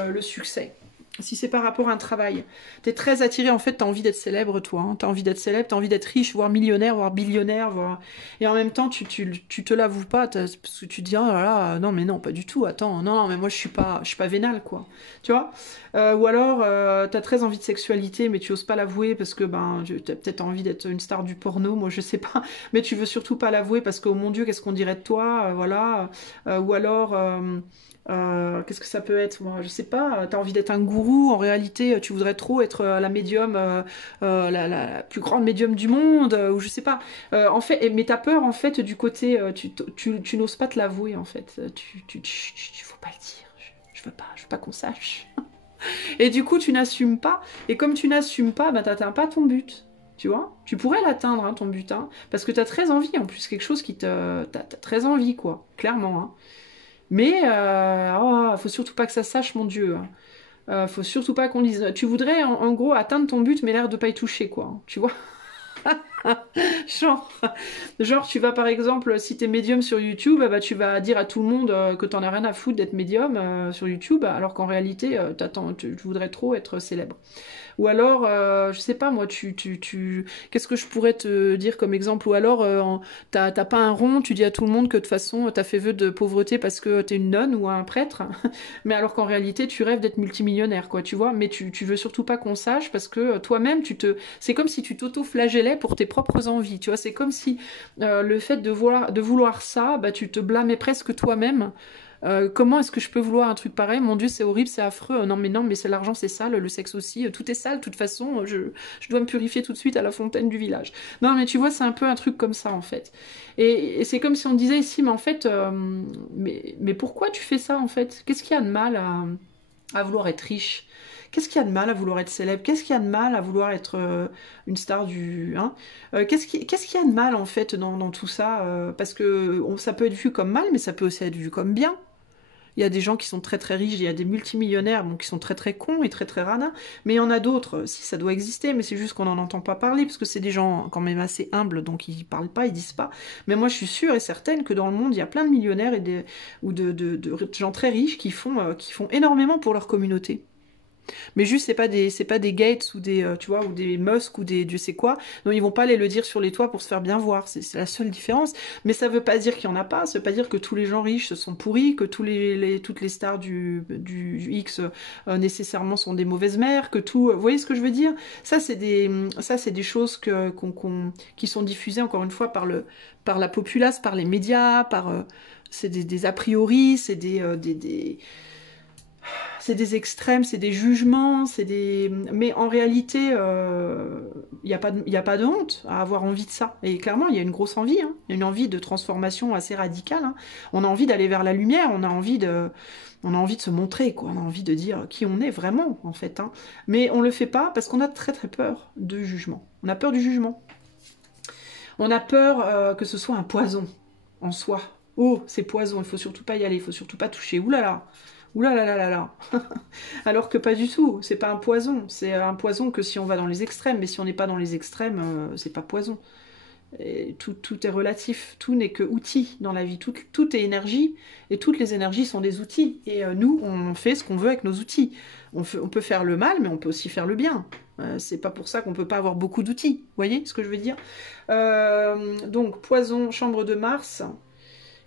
le succès. si c'est par rapport à un travail. Tu es très attiré, en fait, tu as envie d'être célèbre, toi. Hein. Tu as envie d'être célèbre, tu as envie d'être riche, voire millionnaire, voire billionnaire. Voire... Et en même temps, tu te l'avoues pas, parce que tu te dis, oh là là, non, mais non, pas du tout, attends, non, non, mais moi, je suis pas vénale, quoi. Tu vois ou alors, tu as très envie de sexualité, mais tu oses pas l'avouer parce que ben, tu as peut-être envie d'être une star du porno, moi, je sais pas. Mais tu veux surtout pas l'avouer parce que, oh mon Dieu, qu'est-ce qu'on dirait de toi voilà. Ou alors... qu'est-ce que ça peut être? Moi, je sais pas. T'as envie d'être un gourou. En réalité, tu voudrais trop être la médium, la plus grande médium du monde, ou je sais pas. En fait, mais t'as peur en fait du côté. Tu n'oses pas te l'avouer en fait. Faut pas le dire. Je veux pas qu'on sache. Et du coup, tu n'assumes pas. Et comme tu n'assumes pas, bah, t'atteins pas ton but. Tu vois? Tu pourrais l'atteindre, hein, ton but, hein, parce que t'as très envie. En plus, quelque chose qui te, t'as très envie, quoi. Clairement, hein. Mais oh, faut surtout pas que ça sache, mon Dieu. Faut surtout pas qu'on dise. Tu voudrais en gros atteindre ton but, mais l'air de pas y toucher, quoi. Tu vois? genre, genre, tu vas par exemple, si t'es médium sur YouTube, bah, tu vas dire à tout le monde que t'en as rien à foutre d'être médium sur YouTube, alors qu'en réalité, tu voudrais trop être célèbre. Ou alors, je sais pas moi, qu'est-ce que je pourrais te dire comme exemple? Ou alors, t'as pas un rond, tu dis à tout le monde que de toute façon, t'as fait vœu de pauvreté parce que t'es une nonne ou un prêtre, mais alors qu'en réalité, tu rêves d'être multimillionnaire, quoi, tu vois? Mais tu veux surtout pas qu'on sache parce que toi-même, c'est comme si tu t'auto-flagellais pour tes propres envies, tu vois? C'est comme si le fait de vouloir ça, bah, tu te blâmais presque toi-même. Comment est-ce que je peux vouloir un truc pareil? Mon Dieu, c'est horrible, c'est affreux. Non, mais c'est l'argent, c'est sale, le sexe aussi. Tout est sale, de toute façon. Je dois me purifier tout de suite à la fontaine du village. Non, mais tu vois, c'est un peu un truc comme ça, en fait. Et c'est comme si on disait ici, mais en fait, mais pourquoi tu fais ça, en fait? Qu'est-ce qu'il y a de mal à vouloir être riche? Qu'est-ce qu'il y a de mal à vouloir être célèbre? Qu'est-ce qu'il y a de mal à vouloir être une star du... Hein qu'est-ce qu'il y a de mal, en fait, dans tout ça parce que ça peut être vu comme mal, mais ça peut aussi être vu comme bien. Il y a des gens qui sont très très riches, il y a des multimillionnaires bon, qui sont très très cons et très très radins, mais il y en a d'autres, si ça doit exister, mais c'est juste qu'on n'en entend pas parler, parce que c'est des gens quand même assez humbles, donc ils parlent pas, ils disent pas. Mais moi je suis sûre et certaine que dans le monde, il y a plein de millionnaires ou de gens très riches qui font énormément pour leur communauté. Mais juste, c'est pas des Gates ou des, tu vois, ou des Musk ou des Dieu sait quoi. Non, ils vont pas aller le dire sur les toits pour se faire bien voir. C'est la seule différence. Mais ça veut pas dire qu'il y en a pas. Ça veut pas dire que tous les gens riches sont pourris, que toutes les stars du X nécessairement sont des mauvaises mères, que tout. Vous voyez ce que je veux dire? Ça, c'est des choses qui sont diffusées encore une fois par la populace, par les médias, c'est des a priori, c'est des extrêmes, c'est des jugements, mais en réalité, il n'y a pas de honte à avoir envie de ça. Et clairement, il y a une grosse envie, hein. Il y a une envie de transformation assez radicale, hein. On a envie d'aller vers la lumière, on a envie de se montrer, quoi. On a envie de dire qui on est vraiment, en fait, hein. Mais on le fait pas parce qu'on a très très peur de jugement. On a peur du jugement. On a peur que ce soit un poison en soi. Oh, c'est poison, il faut surtout pas y aller, il faut surtout pas toucher. Ouh là là. Ouh là là là là là. Alors que pas du tout, c'est pas un poison. C'est un poison que si on va dans les extrêmes, mais si on n'est pas dans les extrêmes, c'est pas poison. Et tout est relatif, tout n'est que outil dans la vie, tout est énergie, et toutes les énergies sont des outils. Et nous, on fait ce qu'on veut avec nos outils. On peut faire le mal, mais on peut aussi faire le bien. C'est pas pour ça qu'on peut pas avoir beaucoup d'outils. Vous voyez ce que je veux dire? Donc, poison, chambre de Mars.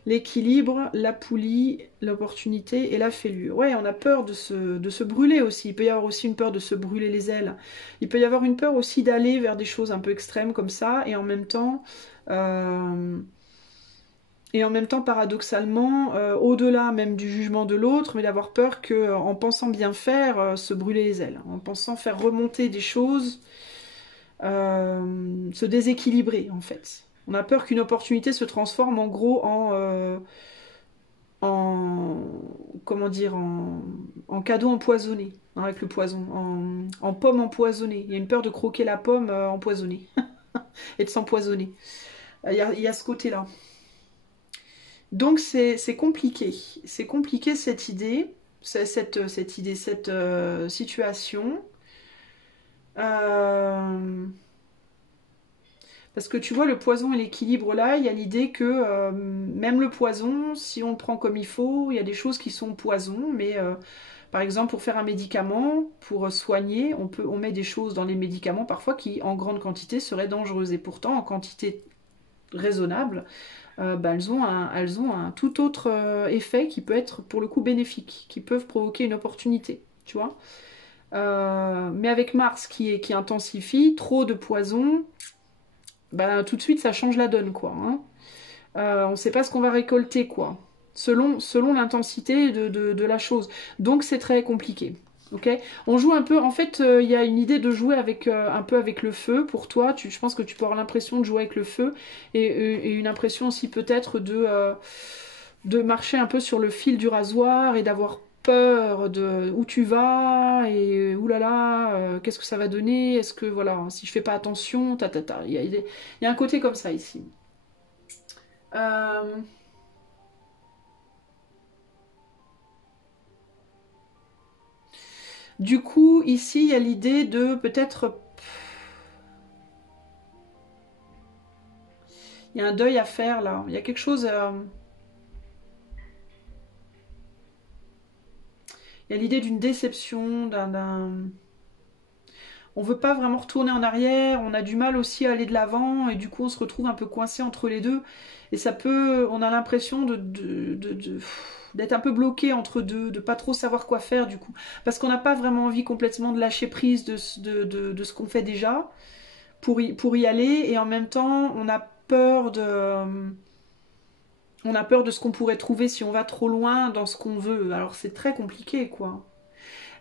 L'équilibre, la poulie, l'opportunité et la fêlure. Ouais, on a peur de se brûler aussi. Il peut y avoir aussi une peur de se brûler les ailes. Il peut y avoir une peur aussi d'aller vers des choses un peu extrêmes comme ça, et en même temps paradoxalement, au-delà même du jugement de l'autre, mais d'avoir peur que, en pensant bien faire, se brûler les ailes, en pensant faire remonter des choses, se déséquilibrer en fait. On a peur qu'une opportunité se transforme en gros en comment dire, en cadeau empoisonné, hein, avec le poison, en pomme empoisonnée. Il y a une peur de croquer la pomme empoisonnée et de s'empoisonner. Il y a ce côté-là. Donc c'est compliqué. C'est compliqué cette idée, cette situation. Parce que tu vois, le poison et l'équilibre là, il y a l'idée que même le poison, si on le prend comme il faut, il y a des choses qui sont poison, mais Par exemple, pour faire un médicament, pour soigner, on met des choses dans les médicaments parfois qui, en grande quantité, seraient dangereuses. Et pourtant, en quantité raisonnable, bah, elles ont un tout autre effet qui peut être pour le coup bénéfique, qui peuvent provoquer une opportunité, tu vois. Mais avec Mars qui intensifie, trop de poison, bah, tout de suite ça change la donne, quoi. Hein. On ne sait pas ce qu'on va récolter, quoi. Selon l'intensité de la chose. Donc c'est très compliqué. Ok, on joue un peu, en fait, il y a une idée de jouer avec, un peu avec le feu pour toi. Je pense que tu peux avoir l'impression de jouer avec le feu et une impression aussi peut-être de marcher un peu sur le fil du rasoir et d'avoir peur de où tu vas et oulala, qu'est-ce que ça va donner? Est-ce que voilà, si je fais pas attention, il y a un côté comme ça ici. Euh, Du coup, ici, il y a l'idée de peut-être... Il y a un deuil à faire, là. Il y a quelque chose... Il y a l'idée d'une déception, on veut pas vraiment retourner en arrière, on a du mal aussi à aller de l'avant, et du coup, on se retrouve un peu coincé entre les deux. Et ça peut... On a l'impression d'être un peu bloqué entre deux, de pas trop savoir quoi faire, du coup. Parce qu'on n'a pas vraiment envie complètement de lâcher prise de ce qu'on fait déjà. Pour y aller et en même temps on a peur de ce qu'on pourrait trouver si on va trop loin dans ce qu'on veut. Alors c'est très compliqué quoi.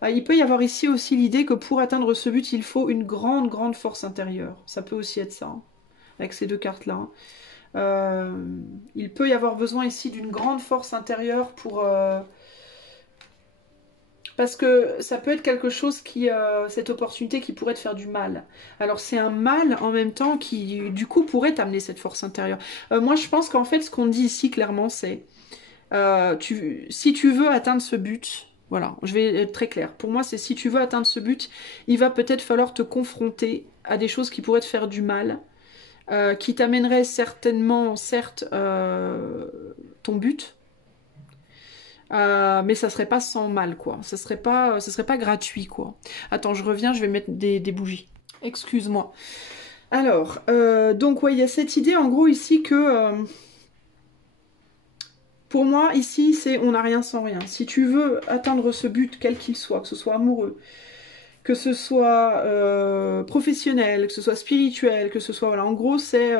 Il peut y avoir ici aussi l'idée que pour atteindre ce but il faut une grande force intérieure. Ça peut aussi être ça hein, avec ces deux cartes là. Il peut y avoir besoin ici d'une grande force intérieure pour parce que ça peut être quelque chose cette opportunité qui pourrait te faire du mal. Alors c'est un mal en même temps qui, du coup, pourrait t'amener cette force intérieure. Moi, je pense qu'en fait, ce qu'on dit ici clairement, c'est si tu veux atteindre ce but, voilà, je vais être très claire. Pour moi, c'est si tu veux atteindre ce but, il va peut-être falloir te confronter à des choses qui pourraient te faire du mal, qui t'amèneraient certainement, certes, ton but. Mais ça serait pas sans mal, quoi. Ça serait pas gratuit, quoi. Attends, je reviens, je vais mettre des bougies. Excuse-moi. Alors, donc, ouais, il y a cette idée, en gros, ici, que... pour moi, ici, c'est on n'a rien sans rien. Si tu veux atteindre ce but, quel qu'il soit, que ce soit amoureux, que ce soit professionnel, que ce soit spirituel, que ce soit... Voilà, en gros, c'est...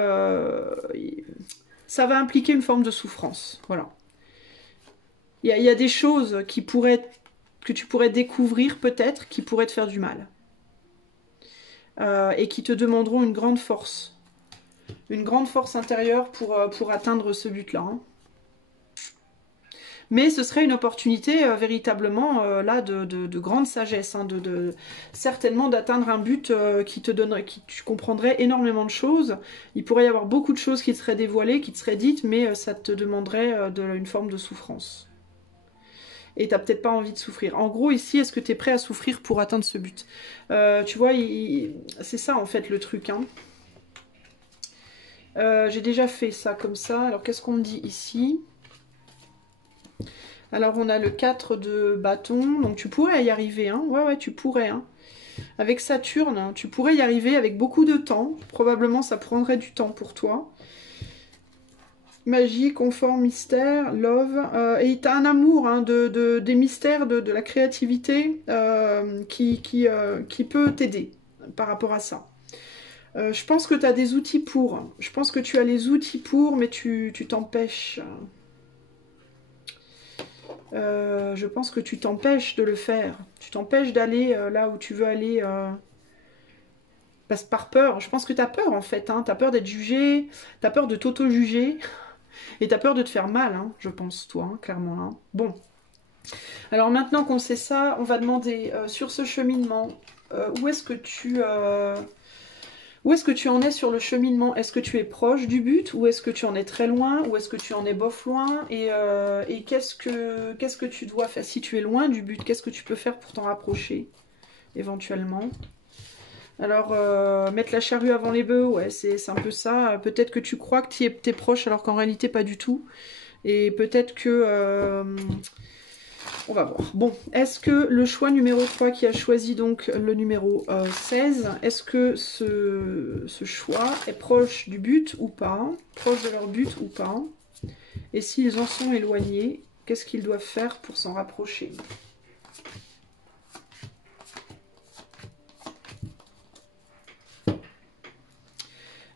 ça va impliquer une forme de souffrance. Voilà. Il y a des choses que tu pourrais découvrir peut-être qui pourraient te faire du mal. Et qui te demanderont une grande force. Une grande force intérieure pour atteindre ce but-là. Hein. Mais ce serait une opportunité véritablement là de grande sagesse. Hein, certainement d'atteindre un but qui tu comprendrais énormément de choses. Il pourrait y avoir beaucoup de choses qui te seraient dévoilées, qui te seraient dites, mais ça te demanderait une forme de souffrance. Et t'as peut-être pas envie de souffrir. En gros, ici, est-ce que tu es prêt à souffrir pour atteindre ce but? Tu vois, c'est ça en fait le truc. Hein. J'ai déjà fait ça comme ça. Alors, qu'est-ce qu'on me dit ici? Alors, on a le 4 de bâton. Donc, tu pourrais y arriver. Hein. Ouais, tu pourrais. Hein. Avec Saturne, hein, tu pourrais y arriver avec beaucoup de temps. Probablement, ça prendrait du temps pour toi. Magie, confort, mystère, love. Et tu as un amour hein, des mystères, de la créativité qui peut t'aider par rapport à ça. Je pense que tu as des outils pour. Je pense que tu as les outils pour, mais tu t'empêches. Je pense que tu t'empêches de le faire. Tu t'empêches d'aller là où tu veux aller. Par peur. Je pense que tu as peur en fait. Hein. Tu as peur d'être jugé. Tu as peur de t'auto-juger. Et t'as peur de te faire mal, hein, je pense, toi, hein, clairement. Hein. Bon. Alors maintenant qu'on sait ça, on va demander sur ce cheminement, où est-ce que tu en es sur le cheminement? Est-ce que tu es proche du but? Ou est-ce que tu en es très loin? Ou est-ce que tu en es bof loin? Et qu'est-ce que tu dois faire? Si tu es loin du but, qu'est-ce que tu peux faire pour t'en rapprocher, éventuellement? Alors, mettre la charrue avant les bœufs, ouais, c'est un peu ça. Peut-être que tu crois que t'es proche alors qu'en réalité pas du tout. Et peut-être que On va voir. Bon, est-ce que le choix numéro 3 qui a choisi donc le numéro 16, est-ce que ce choix est proche du but ou pas? Proche de leur but ou pas? Et s'ils en sont éloignés, qu'est-ce qu'ils doivent faire pour s'en rapprocher?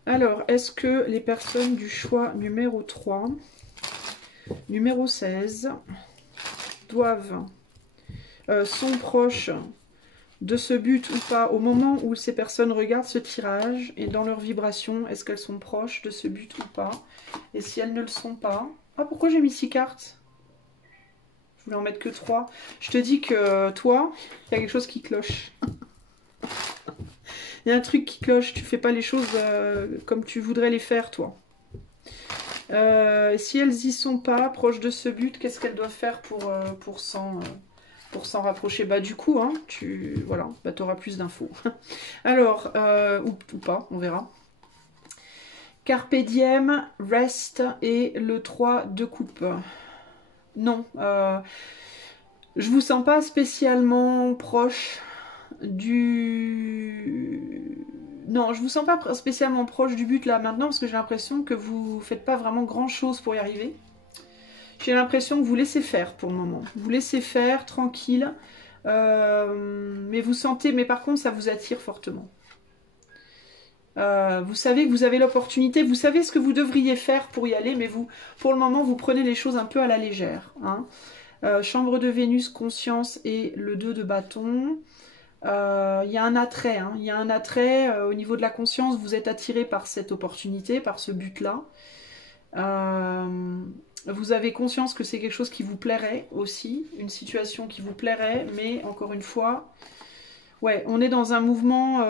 Alors, est-ce que les personnes du choix numéro 3, numéro 16, sont proches de ce but ou pas au moment où ces personnes regardent ce tirage et dans leur vibration, est-ce qu'elles sont proches de ce but ou pas? Et si elles ne le sont pas... Ah, pourquoi j'ai mis 6 cartes? Je voulais en mettre que 3. Je te dis que toi, il y a quelque chose qui cloche. Il y a un truc qui cloche, tu fais pas les choses comme tu voudrais les faire, toi. Si elles y sont pas, proches de ce but, qu'est-ce qu'elles doivent faire pour s'en rapprocher? Bah du coup, hein, voilà, bah, tu auras plus d'infos. Alors, ou pas, on verra. Carpe diem, rest et le 3 de coupe. Non, je vous sens pas spécialement proche du... Non, je vous sens pas spécialement proche du but là maintenant parce que j'ai l'impression que vous faites pas vraiment grand chose pour y arriver. J'ai l'impression que vous laissez faire pour le moment. Vous laissez faire, tranquille. Mais vous sentez... Mais par contre, ça vous attire fortement. Vous savez que vous avez l'opportunité. Vous savez ce que vous devriez faire pour y aller. Mais vous, pour le moment, vous prenez les choses un peu à la légère. Hein. Chambre de Vénus, conscience et le 2 de bâton. Il y a un attrait. Hein. Il y a un attrait au niveau de la conscience. Vous êtes attiré par cette opportunité, par ce but-là. Vous avez conscience que c'est quelque chose qui vous plairait aussi, une situation qui vous plairait, mais encore une fois, ouais, on est dans un mouvement...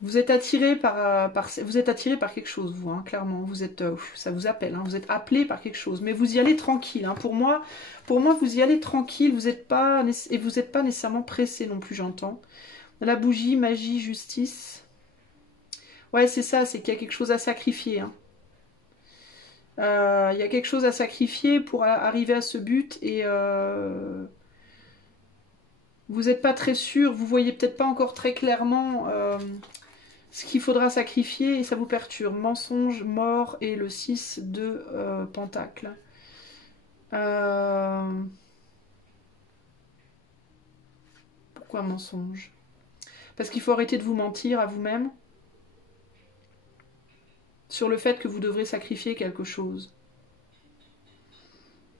Vous êtes attiré vous êtes attiré par quelque chose, vous, hein, clairement. Vous êtes, ça vous appelle, hein, vous êtes appelé par quelque chose, mais vous y allez tranquille. Hein. Pour moi, vous y allez tranquille. Vous n'êtes pas et vous n'êtes pas nécessairement pressé non plus, j'entends. La bougie, magie, justice. Ouais, c'est ça, c'est qu'il y a quelque chose à sacrifier. Hein. Il y a quelque chose à sacrifier pour arriver à ce but et vous n'êtes pas très sûr, vous voyez peut-être pas encore très clairement ce qu'il faudra sacrifier et ça vous perturbe. Mensonge, mort et le 6 de Pentacle. Pourquoi mensonge? Parce qu'il faut arrêter de vous mentir à vous-même sur le fait que vous devrez sacrifier quelque chose.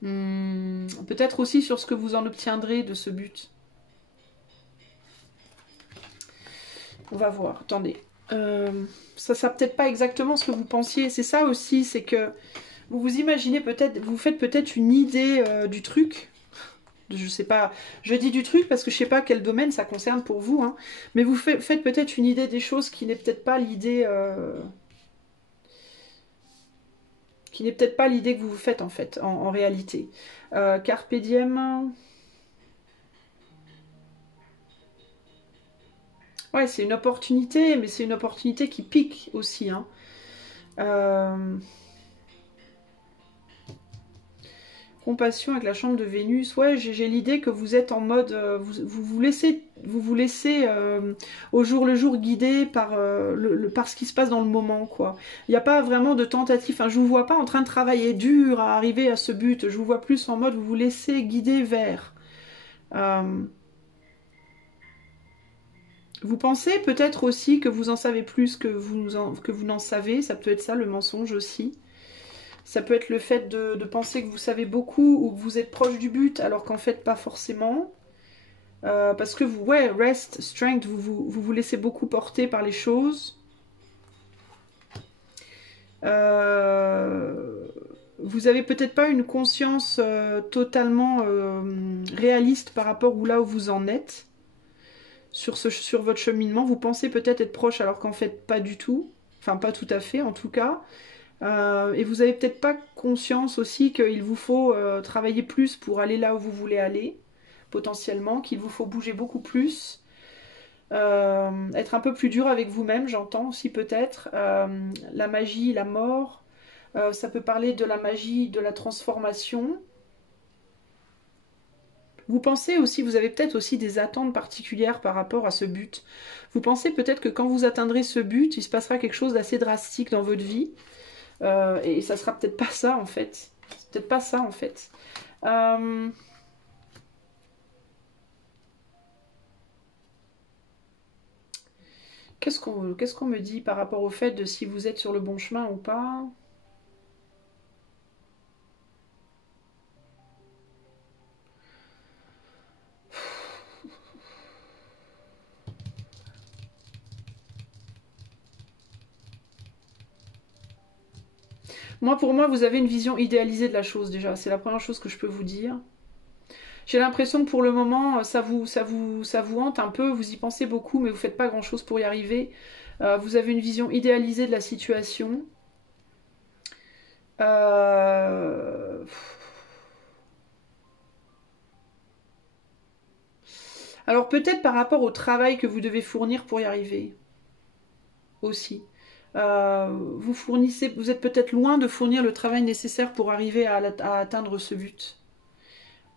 Peut-être aussi sur ce que vous en obtiendrez de ce but. On va voir, attendez. Ça peut-être pas exactement ce que vous pensiez. C'est ça aussi, c'est que vous vous imaginez peut-être, vous faites peut-être une idée du truc. Je sais pas, je dis du truc parce que je sais pas quel domaine ça concerne pour vous, hein, mais vous faites peut-être une idée des choses qui n'est peut-être pas l'idée... qui n'est peut-être pas l'idée que vous vous faites en fait, en réalité. Carpe diem... Ouais, c'est une opportunité, mais c'est une opportunité qui pique aussi. Hein. Compassion avec la chambre de Vénus. Ouais, j'ai l'idée que vous êtes en mode... vous vous laissez au jour le jour guider par, par ce qui se passe dans le moment, quoi. Il n'y a pas vraiment de tentative. Enfin, je vous vois pas en train de travailler dur à arriver à ce but. Je vous vois plus en mode vous vous laissez guider vers... Vous pensez peut-être aussi que vous en savez plus que vous n'en savez. Ça peut être ça, le mensonge aussi. Ça peut être le fait de penser que vous savez beaucoup ou que vous êtes proche du but alors qu'en fait pas forcément. Parce que vous, ouais, rest, strength, vous laissez beaucoup porter par les choses. Vous avez peut-être pas une conscience totalement réaliste par rapport là où vous en êtes. Sur votre cheminement, vous pensez peut-être être proche alors qu'en fait pas du tout, enfin pas tout à fait en tout cas, et vous avez peut-être pas conscience aussi qu'il vous faut travailler plus pour aller là où vous voulez aller, potentiellement, qu'il vous faut bouger beaucoup plus, être un peu plus dur avec vous-même, j'entends aussi peut-être, la magie, la mort, Ça peut parler de la magie, de la transformation. Vous pensez aussi, vous avez peut-être aussi des attentes particulières par rapport à ce but. Vous pensez peut-être que quand vous atteindrez ce but, il se passera quelque chose d'assez drastique dans votre vie. Et ça sera peut-être pas ça en fait. C'est peut-être pas ça en fait. Qu'est-ce qu'on me dit par rapport au fait de si vous êtes sur le bon chemin ou pas? Moi, pour moi, vous avez une vision idéalisée de la chose déjà. C'est la première chose que je peux vous dire. J'ai l'impression que pour le moment, ça vous hante un peu. Vous y pensez beaucoup, mais vous faites pas grand-chose pour y arriver. Vous avez une vision idéalisée de la situation. Euh... Alors peut-être par rapport au travail que vous devez fournir pour y arriver aussi. Vous êtes peut-être loin de fournir le travail nécessaire pour arriver à atteindre ce but.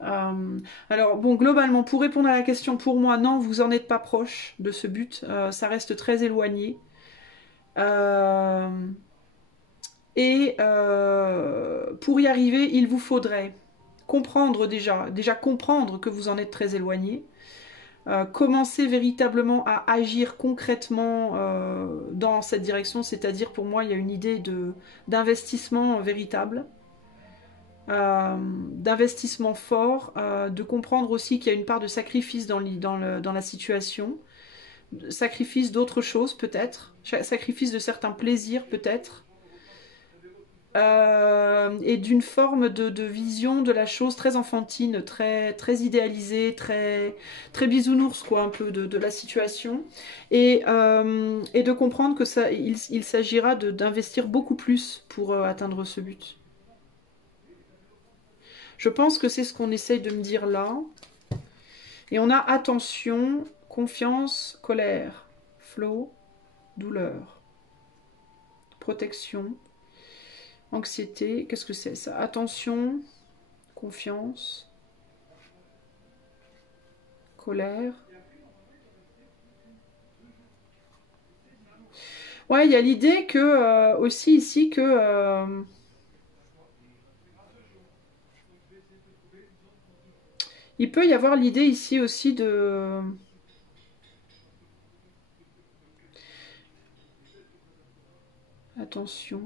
Alors bon, globalement, pour répondre à la question, pour moi, non, vous en êtes pas proche de ce but. Ça reste très éloigné. Euh, pour y arriver, il vous faudrait comprendre déjà comprendre que vous en êtes très éloigné. Commencer véritablement à agir concrètement dans cette direction, c'est-à-dire pour moi il y a une idée d'investissement véritable, d'investissement fort, de comprendre aussi qu'il y a une part de sacrifice dans la situation, sacrifice d'autres choses peut-être, sacrifice de certains plaisirs peut-être, et d'une forme de vision de la chose très enfantine, très idéalisée, très bisounours quoi, un peu de la situation, et de comprendre que il s'agira d'investir beaucoup plus pour atteindre ce but. Je pense que c'est ce qu'on essaye de me dire là. Et on a attention, confiance, colère, flot, douleur, protection, anxiété. Qu'est-ce que c'est ça? Attention, confiance, colère. Ouais, il y a l'idée que aussi ici que il peut y avoir l'idée ici aussi de attention,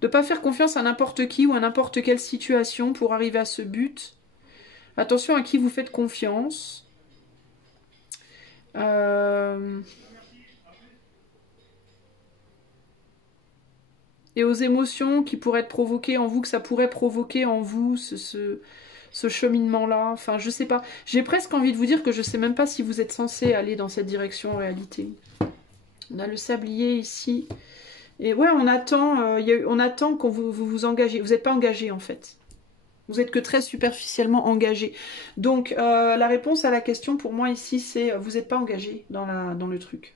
de pas faire confiance à n'importe qui ou à n'importe quelle situation pour arriver à ce but. Attention à qui vous faites confiance. Euh, et aux émotions qui pourraient être provoquées en vous, que ça pourrait provoquer en vous ce cheminement-là. Enfin, je sais pas. J'ai presque envie de vous dire que je sais même pas si vous êtes censé aller dans cette direction en réalité. On a le sablier ici. Et ouais, on attend qu'on vous engagez. Vous n'êtes pas engagé en fait. Vous êtes que très superficiellement engagé. Donc, la réponse à la question pour moi ici, c'est vous n'êtes pas engagé dans le truc.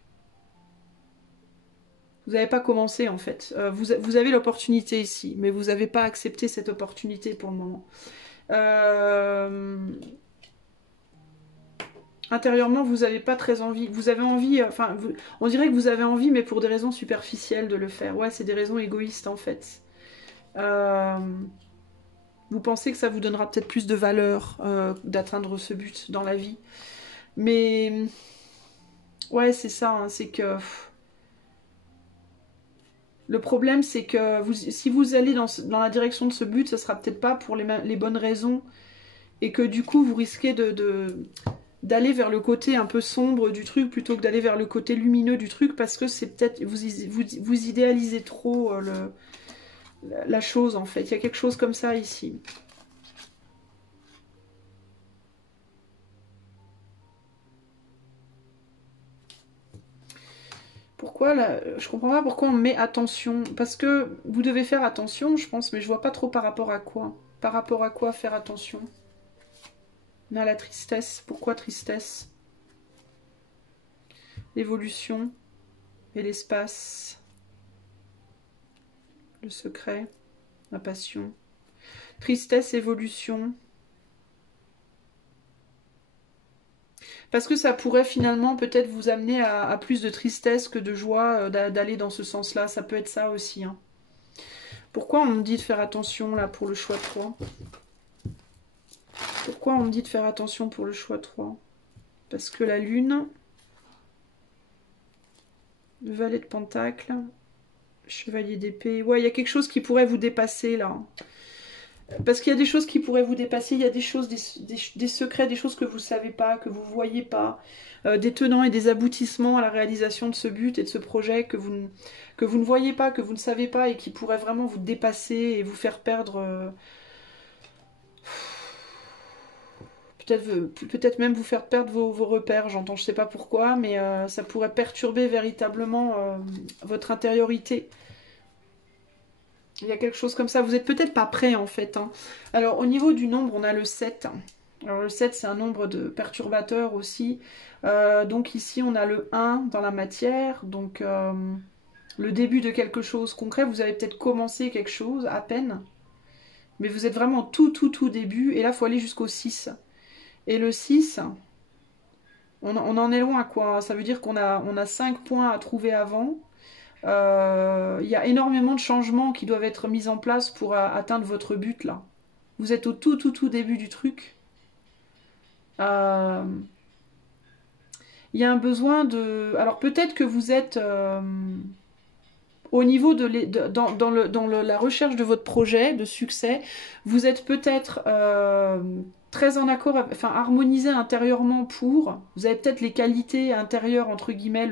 Vous n'avez pas commencé en fait. Vous avez l'opportunité ici, mais vous n'avez pas accepté cette opportunité pour le moment. Intérieurement, vous n'avez pas très envie. Vous avez envie, on dirait que vous avez envie, mais pour des raisons superficielles de le faire. Ouais, c'est des raisons égoïstes en fait. Euh, vous pensez que ça vous donnera peut-être plus de valeur d'atteindre ce but dans la vie. Mais ouais, c'est ça, hein, c'est que le problème, c'est que si vous allez dans la direction de ce but, ce sera peut-être pas pour les bonnes raisons. Et que du coup, vous risquez d'aller vers le côté un peu sombre du truc plutôt que d'aller vers le côté lumineux du truc parce que c'est peut-être vous idéalisez trop la chose en fait. Il y a quelque chose comme ça ici. Pourquoi là, je comprends pas pourquoi on met attention. Parce que vous devez faire attention, je pense, mais je vois pas trop par rapport à quoi. Par rapport à quoi faire attention. On a la tristesse. Pourquoi tristesse? L'évolution. et l'espace, le secret, la passion, tristesse, évolution. Parce que ça pourrait finalement peut-être vous amener à plus de tristesse que de joie d'aller dans ce sens-là. Ça peut être ça aussi. Hein. Pourquoi on me dit de faire attention là pour le choix 3? Pourquoi on me dit de faire attention pour le choix 3? Parce que la lune, le valet de pentacle, chevalier d'épée. Ouais, il y a quelque chose qui pourrait vous dépasser là. Parce qu'il y a des choses qui pourraient vous dépasser, il y a des choses, des secrets, des choses que vous ne savez pas, que vous ne voyez pas, des tenants et des aboutissements à la réalisation de ce but et de ce projet que vous ne voyez pas, que vous ne savez pas et qui pourraient vraiment vous dépasser et vous faire perdre... peut-être même vous faire perdre vos repères, j'entends, je ne sais pas pourquoi, mais ça pourrait perturber véritablement votre intériorité. Il y a quelque chose comme ça. Vous n'êtes peut-être pas prêt en fait. Hein. Alors au niveau du nombre, on a le 7. Alors le 7, c'est un nombre de perturbateurs aussi. Donc ici, on a le 1 dans la matière. Donc le début de quelque chose concret. Vous avez peut-être commencé quelque chose à peine. Mais vous êtes vraiment tout début. Et là, il faut aller jusqu'au 6. Et le 6, on en est loin quoi. Ça veut dire qu'on a 5 points à trouver avant. Il y a énormément de changements qui doivent être mis en place pour atteindre votre but là. Vous êtes au tout début du truc. Il y a un besoin de... Alors peut-être que vous êtes au niveau dans la recherche de votre projet de succès, vous êtes peut-être très en accord, enfin harmonisé intérieurement pour... Vous avez peut-être les qualités intérieures, entre guillemets,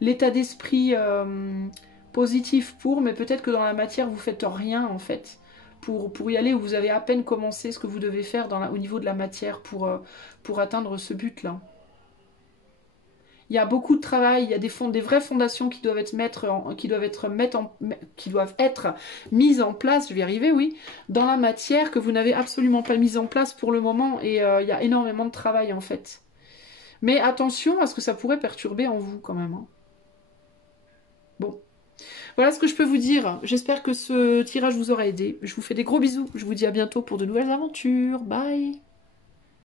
l'état d'esprit... positif pour, mais peut-être que dans la matière, vous faites rien, en fait, pour y aller, où vous avez à peine commencé ce que vous devez faire au niveau de la matière pour atteindre ce but-là. Il y a beaucoup de travail, il y a des vraies fondations qui doivent être mises en place, je vais y arriver, oui, dans la matière que vous n'avez absolument pas mise en place pour le moment, et il y a énormément de travail, en fait. Mais attention à ce que ça pourrait perturber en vous, quand même. Hein. Bon. Voilà ce que je peux vous dire. J'espère que ce tirage vous aura aidé. Je vous fais des gros bisous. Je vous dis à bientôt pour de nouvelles aventures. Bye!